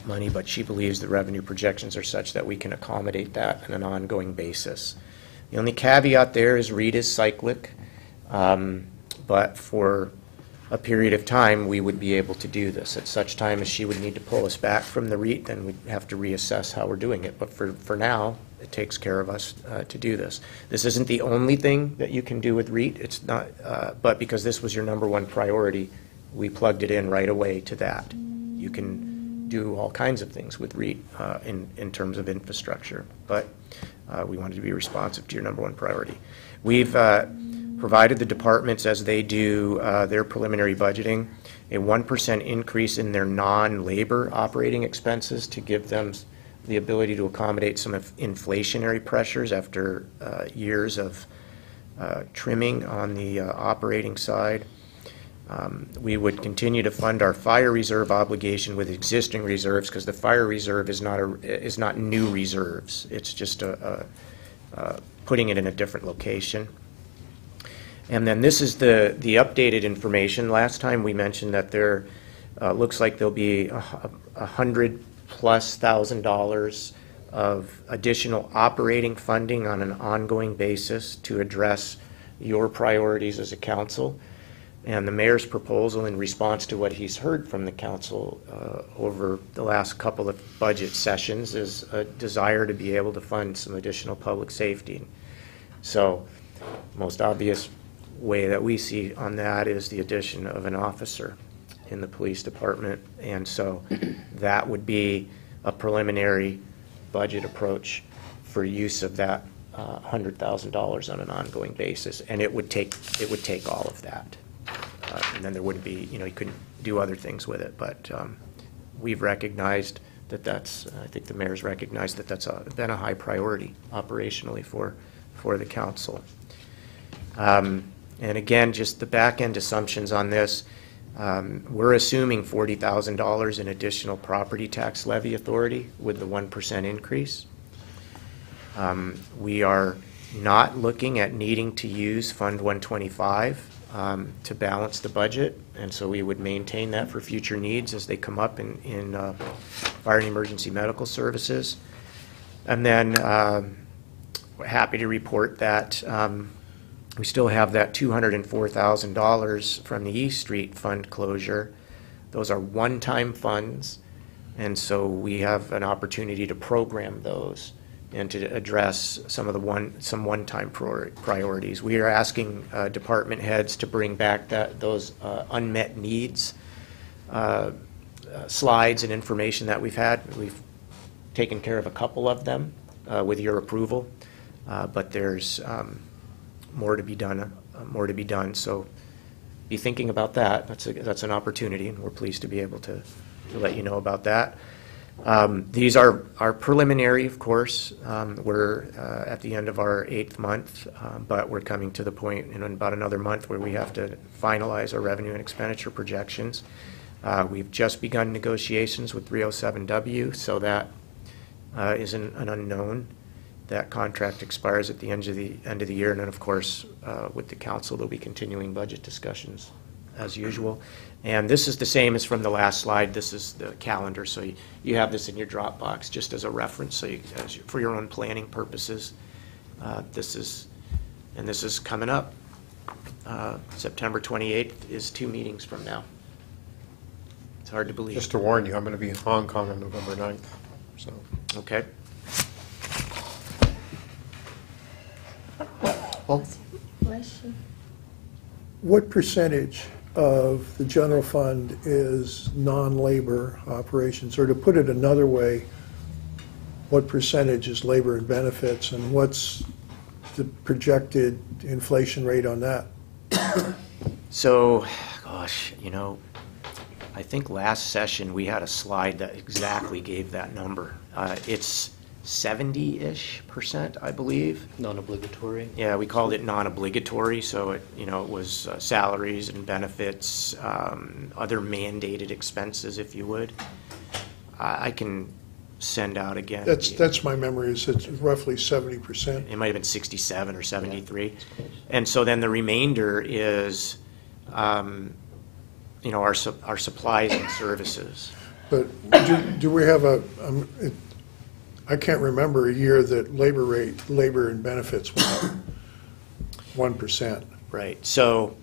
money, but she believes the revenue projections are such that we can accommodate that on an ongoing basis. The only caveat there is REIT is cyclic. But for a period of time, we would be able to do this. At such time as she would need to pull us back from the REIT, then we'd have to reassess how we're doing it. But for now, it takes care of us to do this. This isn't the only thing that you can do with REIT. It's not, but because this was your #1 priority, we plugged it in right away to that. You can do all kinds of things with REIT in terms of infrastructure, but we wanted to be responsive to your #1 priority. We've provided the departments, as they do their preliminary budgeting, a 1% increase in their non-labor operating expenses to give them the ability to accommodate some inflationary pressures after years of trimming on the operating side. We would continue to fund our fire reserve obligation with existing reserves, because the fire reserve is not new reserves. It's just putting it in a different location. And then this is the updated information. Last time we mentioned that there looks like there'll be $100,000+ of additional operating funding on an ongoing basis to address your priorities as a council. And the mayor's proposal, in response to what he's heard from the council over the last couple of budget sessions, is a desire to be able to fund some additional public safety. So, most obvious way that we see on that is the addition of an officer in the police department. And so that would be a preliminary budget approach for use of that $100,000 on an ongoing basis. And it would take all of that. And then there wouldn't be, you couldn't do other things with it. But we've recognized that I think the mayor's recognized that that's been a high priority operationally for the council. And again, just the back end assumptions on this, we're assuming $40,000 in additional property tax levy authority with the 1% increase. We are not looking at needing to use Fund 125 to balance the budget, and so we would maintain that for future needs as they come up in fire and emergency medical services. And then we're happy to report that we still have that $204,000 from the East Street fund closure. Those are one-time funds, and so we have an opportunity to program those and to address some of the some one-time priorities. We are asking department heads to bring back those unmet needs slides and information that we've had. We've taken care of a couple of them with your approval, but there's more to be done. So be thinking about that. That's an opportunity, and we're pleased to be able to let you know about that. These are preliminary, of course. We're at the end of our 8th month, but we're coming to the point in about another month where we have to finalize our revenue and expenditure projections. We've just begun negotiations with 307W, so that is an unknown. That contract expires at the end of the year, and then, of course, with the council, there'll be continuing budget discussions as usual. And this is the same as from the last slide. This is the calendar, so you have this in your Dropbox just as a reference, so for your own planning purposes. This is coming up. September 28th is 2 meetings from now. It's hard to believe. Just to warn you, I'm going to be in Hong Kong on November 9th. So. Okay. Well, What percentage of the general fund is non-labor operations? Or to put it another way, what percentage is labor and benefits, and what's the projected inflation rate on that? So, gosh, I think last session we had a slide that exactly gave that number. It's 70-ish%, I believe. Non-obligatory? Yeah, we called it non-obligatory, so it was salaries and benefits, other mandated expenses, if you would. I can send out again. That's my memory, is it's roughly 70%. It might have been 67 or 73. And so then the remainder is, our supplies and services. But do we have I can't remember a year that labor and benefits went up 1%. Right. So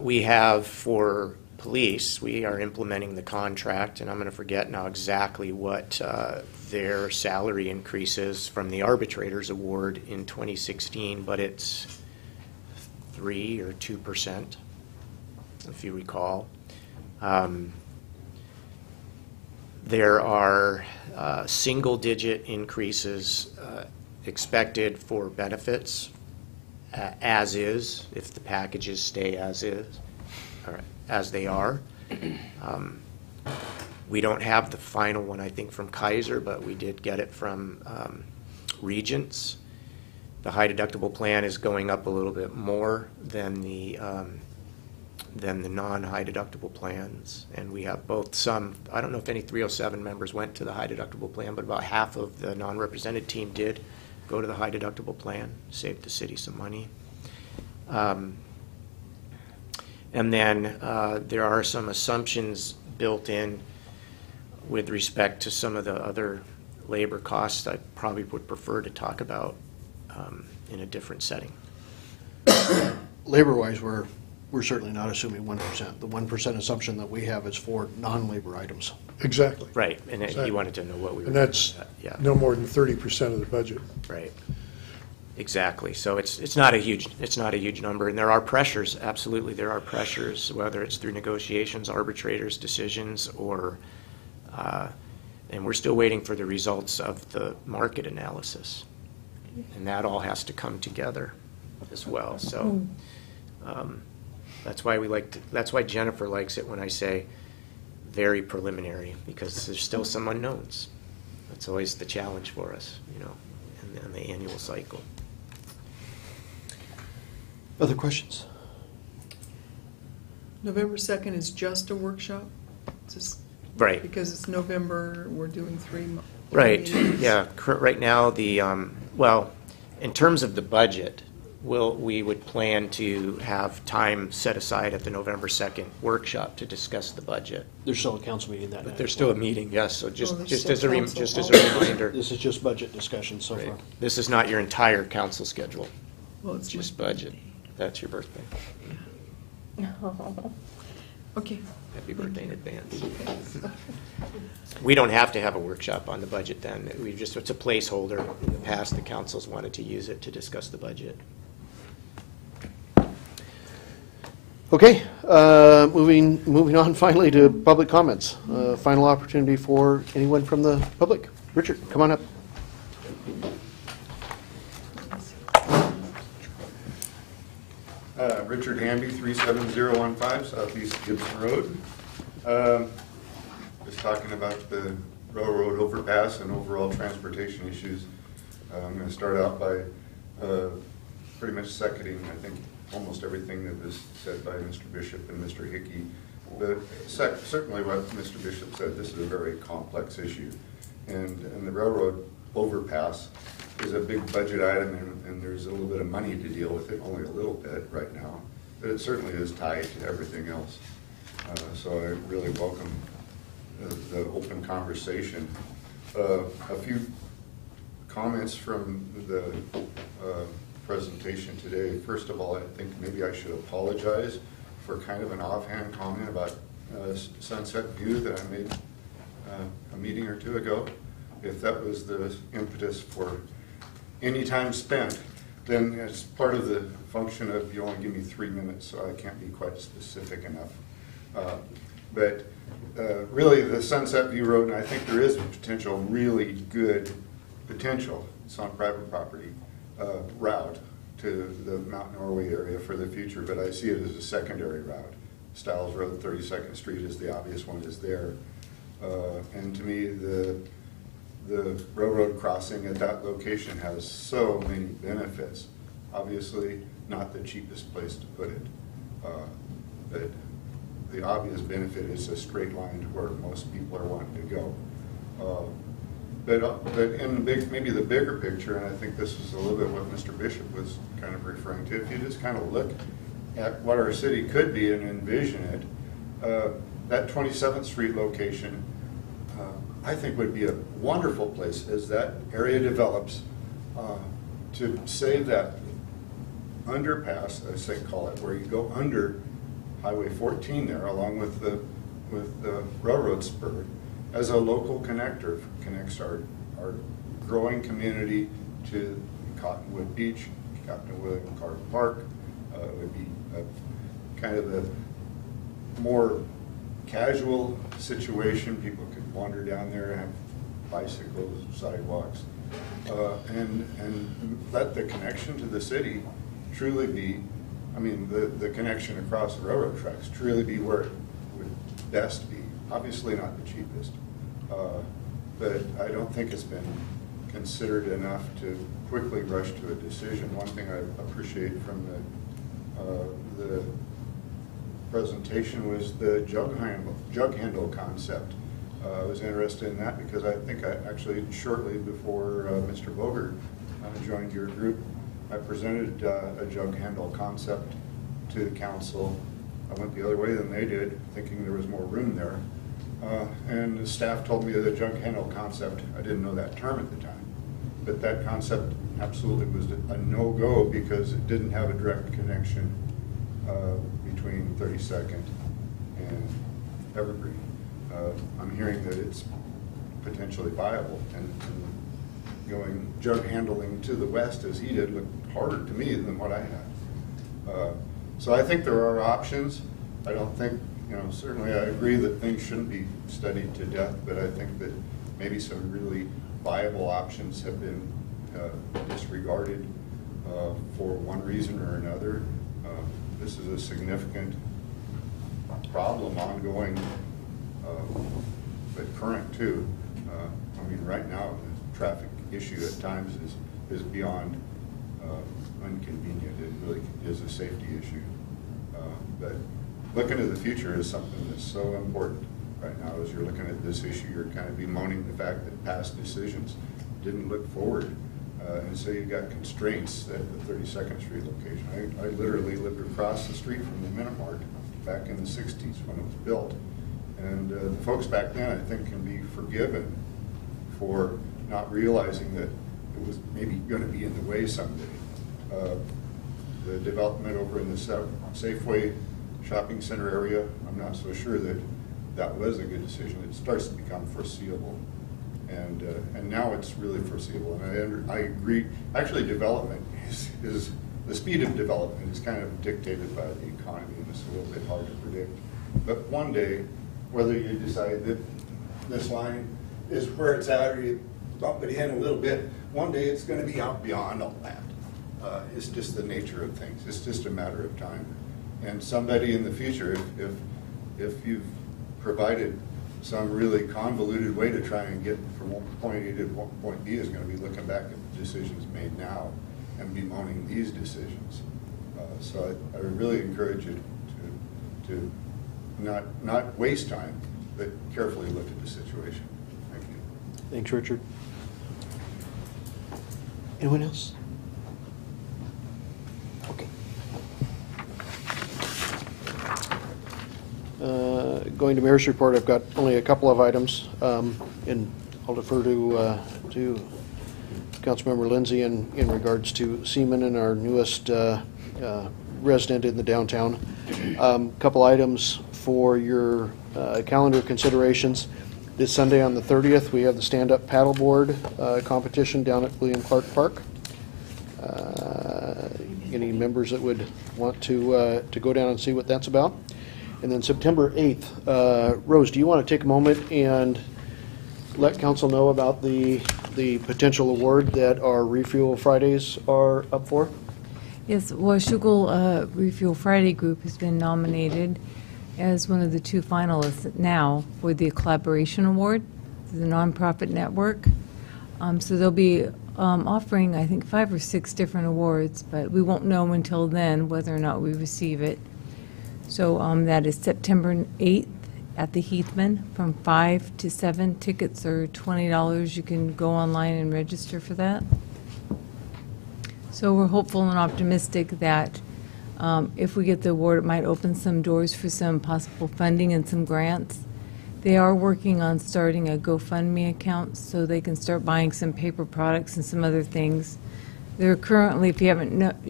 we have for police, we are implementing the contract, and I'm going to forget now exactly what their salary increase is from the arbitrators award in 2016, but it's 3 or 2%, if you recall. There are single-digit increases expected for benefits, as is, if the packages stay as is, or as they are. We don't have the final one, I think, from Kaiser, but we did get it from Regents. The high deductible plan is going up a little bit more than the non-high deductible plans, and we have both some. I don't know if any 307 members went to the high deductible plan, but about half of the non-represented team did go to the high deductible plan, saved the city some money. And then there are some assumptions built in with respect to some of the other labor costs I probably would prefer to talk about in a different setting. Labor-wise, we're we're certainly not assuming 1%. The 1% assumption that we have is for non-labor items. Exactly. Right, and Exactly. he wanted to know what we were. And that's yeah. no more than 30% of the budget. Right. Exactly. So it's not a huge number, and there are pressures. Absolutely, there are pressures, whether it's through negotiations, arbitrators' decisions, or and we're still waiting for the results of the market analysis, and that all has to come together as well. So that's why that's why Jennifer likes it when I say very preliminary, because there's still some unknowns. That's always the challenge for us, you know, in the annual cycle. Other questions? November 2nd is just a workshop? Just Right. Because it's November, we're doing three Right, meetings. yeah. Right now, well, in terms of the budget, we would plan to have time set aside at the November 2nd workshop to discuss the budget. There's still a council meeting that night. But there's still a meeting, yes, so there's just still as council. a reminder. This is just budget discussion so far. This is not your entire council schedule. Well, it's just budget. That's your birthday. Okay. Happy birthday in advance. We don't have to have a workshop on the budget then. It's a placeholder. In the past, the councils wanted to use it to discuss the budget. Okay, moving on finally to public comments. Final opportunity for anyone from the public. Richard, come on up. Richard Hamby, 37015 Southeast Gibson Road. Just talking about the railroad overpass and overall transportation issues. I'm going to start out by pretty much seconding, I think, almost everything that was said by Mr. Bishop and Mr. Hickey. But certainly what Mr. Bishop said, this is a very complex issue. And the railroad overpass is a big budget item, and there's a little bit of money to deal with it, only a little bit right now. But it certainly is tied to everything else. So I really welcome the open conversation. A few comments from the presentation today. First of all, I think maybe I should apologize for kind of an offhand comment about Sunset View that I made a meeting or two ago. If that was the impetus for any time spent, then it's part of the function of you only give me 3 minutes, so I can't be quite specific enough. But really, the Sunset View Road, and I think there is a potential, really good potential, it's on private property, route to the Mount Norway area for the future, but I see it as a secondary route. Stiles Road, 32nd Street is the obvious one, is there. And to me, the railroad crossing at that location has so many benefits. Obviously, not the cheapest place to put it, but the obvious benefit is a straight line to where most people are wanting to go. But in maybe the bigger picture, and I think this is a little bit what Mr. Bishop was kind of referring to, if you just kind of look at what our city could be and envision it, that 27th Street location, I think would be a wonderful place as that area develops to save that underpass, as they call it, where you go under Highway 14 there, along with the railroad spur, as a local connector, connects our growing community to Cottonwood Beach, Cottonwood and Carter Park. It would be a kind of a more casual situation. People could wander down there and have bicycles, sidewalks, and let the connection to the city truly be, I mean, the connection across the railroad tracks truly be where it would best be. Obviously not the cheapest, but I don't think it's been considered enough to quickly rush to a decision. One thing I appreciate from the presentation was the jug handle concept. I was interested in that because I think actually shortly before Mr. Bogert joined your group, I presented a jug handle concept to the council. I went the other way than they did, thinking there was more room there. And the staff told me the jug handle concept, I didn't know that term at the time, but that concept absolutely was a no-go because it didn't have a direct connection between 32nd and Evergreen. I'm hearing that it's potentially viable, and going jug handling to the west as he did looked harder to me than what I had. So I think there are options. I don't think, certainly I agree that things shouldn't be studied to death, but I think that maybe some really viable options have been disregarded for one reason or another. This is a significant problem, ongoing, but current too. I mean, right now, the traffic issue at times is beyond inconvenient. It really is a safety issue. But looking to the future is something that's so important right now. As you're looking at this issue, you're kind of bemoaning the fact that past decisions didn't look forward. And so you've got constraints at the 32nd Street location. I literally lived across the street from the Minimart back in the 60s when it was built. And the folks back then, I think, can be forgiven for not realizing that it was maybe going to be in the way someday. The development over in the Safeway shopping center area, I'm not so sure that that was a good decision. It starts to become foreseeable. And now it's really foreseeable. And I agree. Actually, development is the speed of development is kind of dictated by the economy, and it's a little bit hard to predict. But one day, whether you decide that this line is where it's at, or you bump it in a little bit, one day it's going to be out beyond all that. It's just the nature of things. It's just a matter of time. And somebody in the future, if you've provided some really convoluted way to try and get from point A to point B, is going to be looking back at the decisions made now and bemoaning these decisions. So I really encourage you to not waste time, but carefully look at the situation. Thank you. Thanks, Richard. Anyone else? Okay. Going to Mayor's report, I've got only a couple of items, and I'll defer to Councilmember Lindsay in regards to Seaman and our newest resident in the downtown. Couple items for your calendar considerations. This Sunday on the 30th, we have the stand-up paddleboard competition down at William Clark Park. Any members that would want to go down and see what that's about? And then September 8th, Rose, do you want to take a moment and let council know about the potential award that our Refuel Fridays are up for? Yes, Washougal Refuel Friday Group has been nominated as one of the 2 finalists now for the Collaboration Award, the nonprofit network. So they'll be offering, I think, 5 or 6 different awards, but we won't know until then whether or not we receive it. So that is September 8th at the Heathman from 5 to 7. Tickets are $20. You can go online and register for that. So we're hopeful and optimistic that if we get the award, it might open some doors for some possible funding and some grants. They are working on starting a GoFundMe account so they can start buying some paper products and some other things. They're currently, if you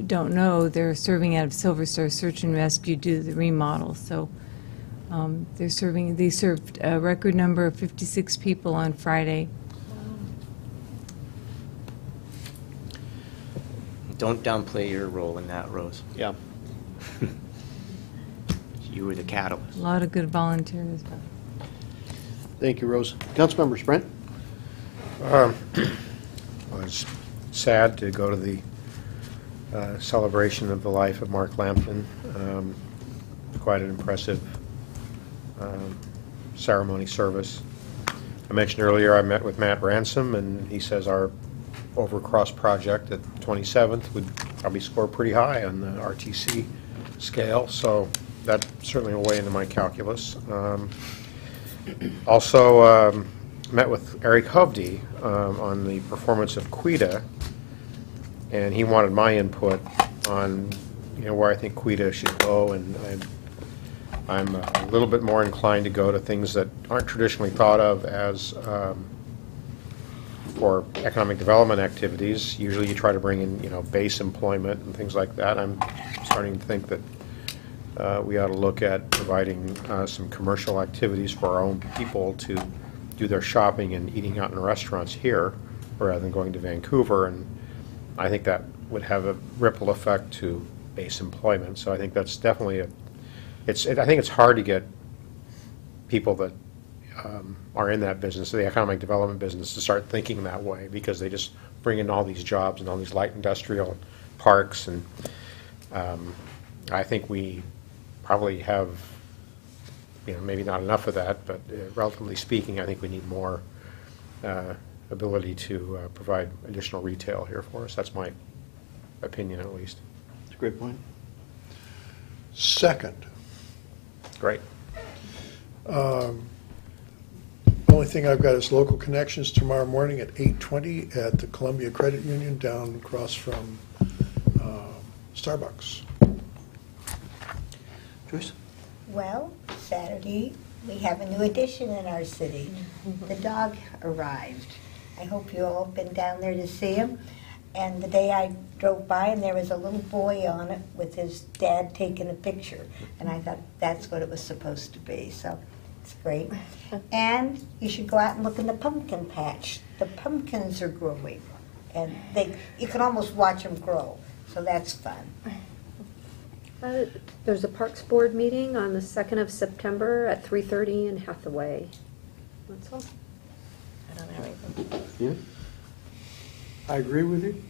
don't know, they're serving out of Silver Star Search and Rescue due to the remodel. So they served a record number of 56 people on Friday. Don't downplay your role in that, Rose. Yeah. You were the catalyst. A lot of good volunteers. Thank you, Rose. Councilmember Sprint? Well, it's sad to go to the celebration of the life of Mark Lampton. Quite an impressive ceremony service. I mentioned earlier I met with Matt Ransom, and he says our Overcross project at 27th would probably score pretty high on the RTC scale, so that certainly will weigh into my calculus. Also met with Eric Hovde on the performance of Quita, and he wanted my input on where I think Quita should go, and I'm a little bit more inclined to go to things that aren't traditionally thought of as for economic development activities. Usually you try to bring in base employment and things like that. I'm starting to think that we ought to look at providing some commercial activities for our own people to do their shopping and eating out in restaurants here rather than going to Vancouver. And I think that would have a ripple effect to base employment. So I think that's definitely I think it's hard to get people that are in that business, the economic development business, to start thinking that way, because they just bring in all these jobs and all these light industrial parks. And I think we probably have, maybe not enough of that, but relatively speaking, I think we need more ability to provide additional retail here for us. That's my opinion, at least. That's a great point. Second. Great. Only thing I've got is local connections tomorrow morning at 8:20 at the Columbia Credit Union down across from Starbucks. Joyce? Well, Saturday, we have a new addition in our city. The dog arrived. I hope you all have been down there to see him. And the day I drove by, and there was a little boy on it with his dad taking a picture. And I thought that's what it was supposed to be, so it's great. And you should go out and look in the pumpkin patch. The pumpkins are growing, and you can almost watch them grow, so that's fun. There's a Parks Board meeting on the 2nd of September at 3:30 in Hathaway. That's all. I don't have anything. Yeah. I agree with you.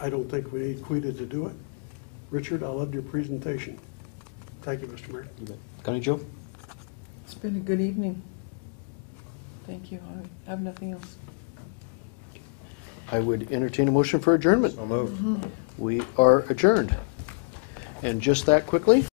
I don't think we need Quita to do it. Richard, I loved your presentation. Thank you, Mr. Mayor. Connie Jo? It's been a good evening. Thank you. I have nothing else. I would entertain a motion for adjournment. So moved. We are adjourned. And just that quickly,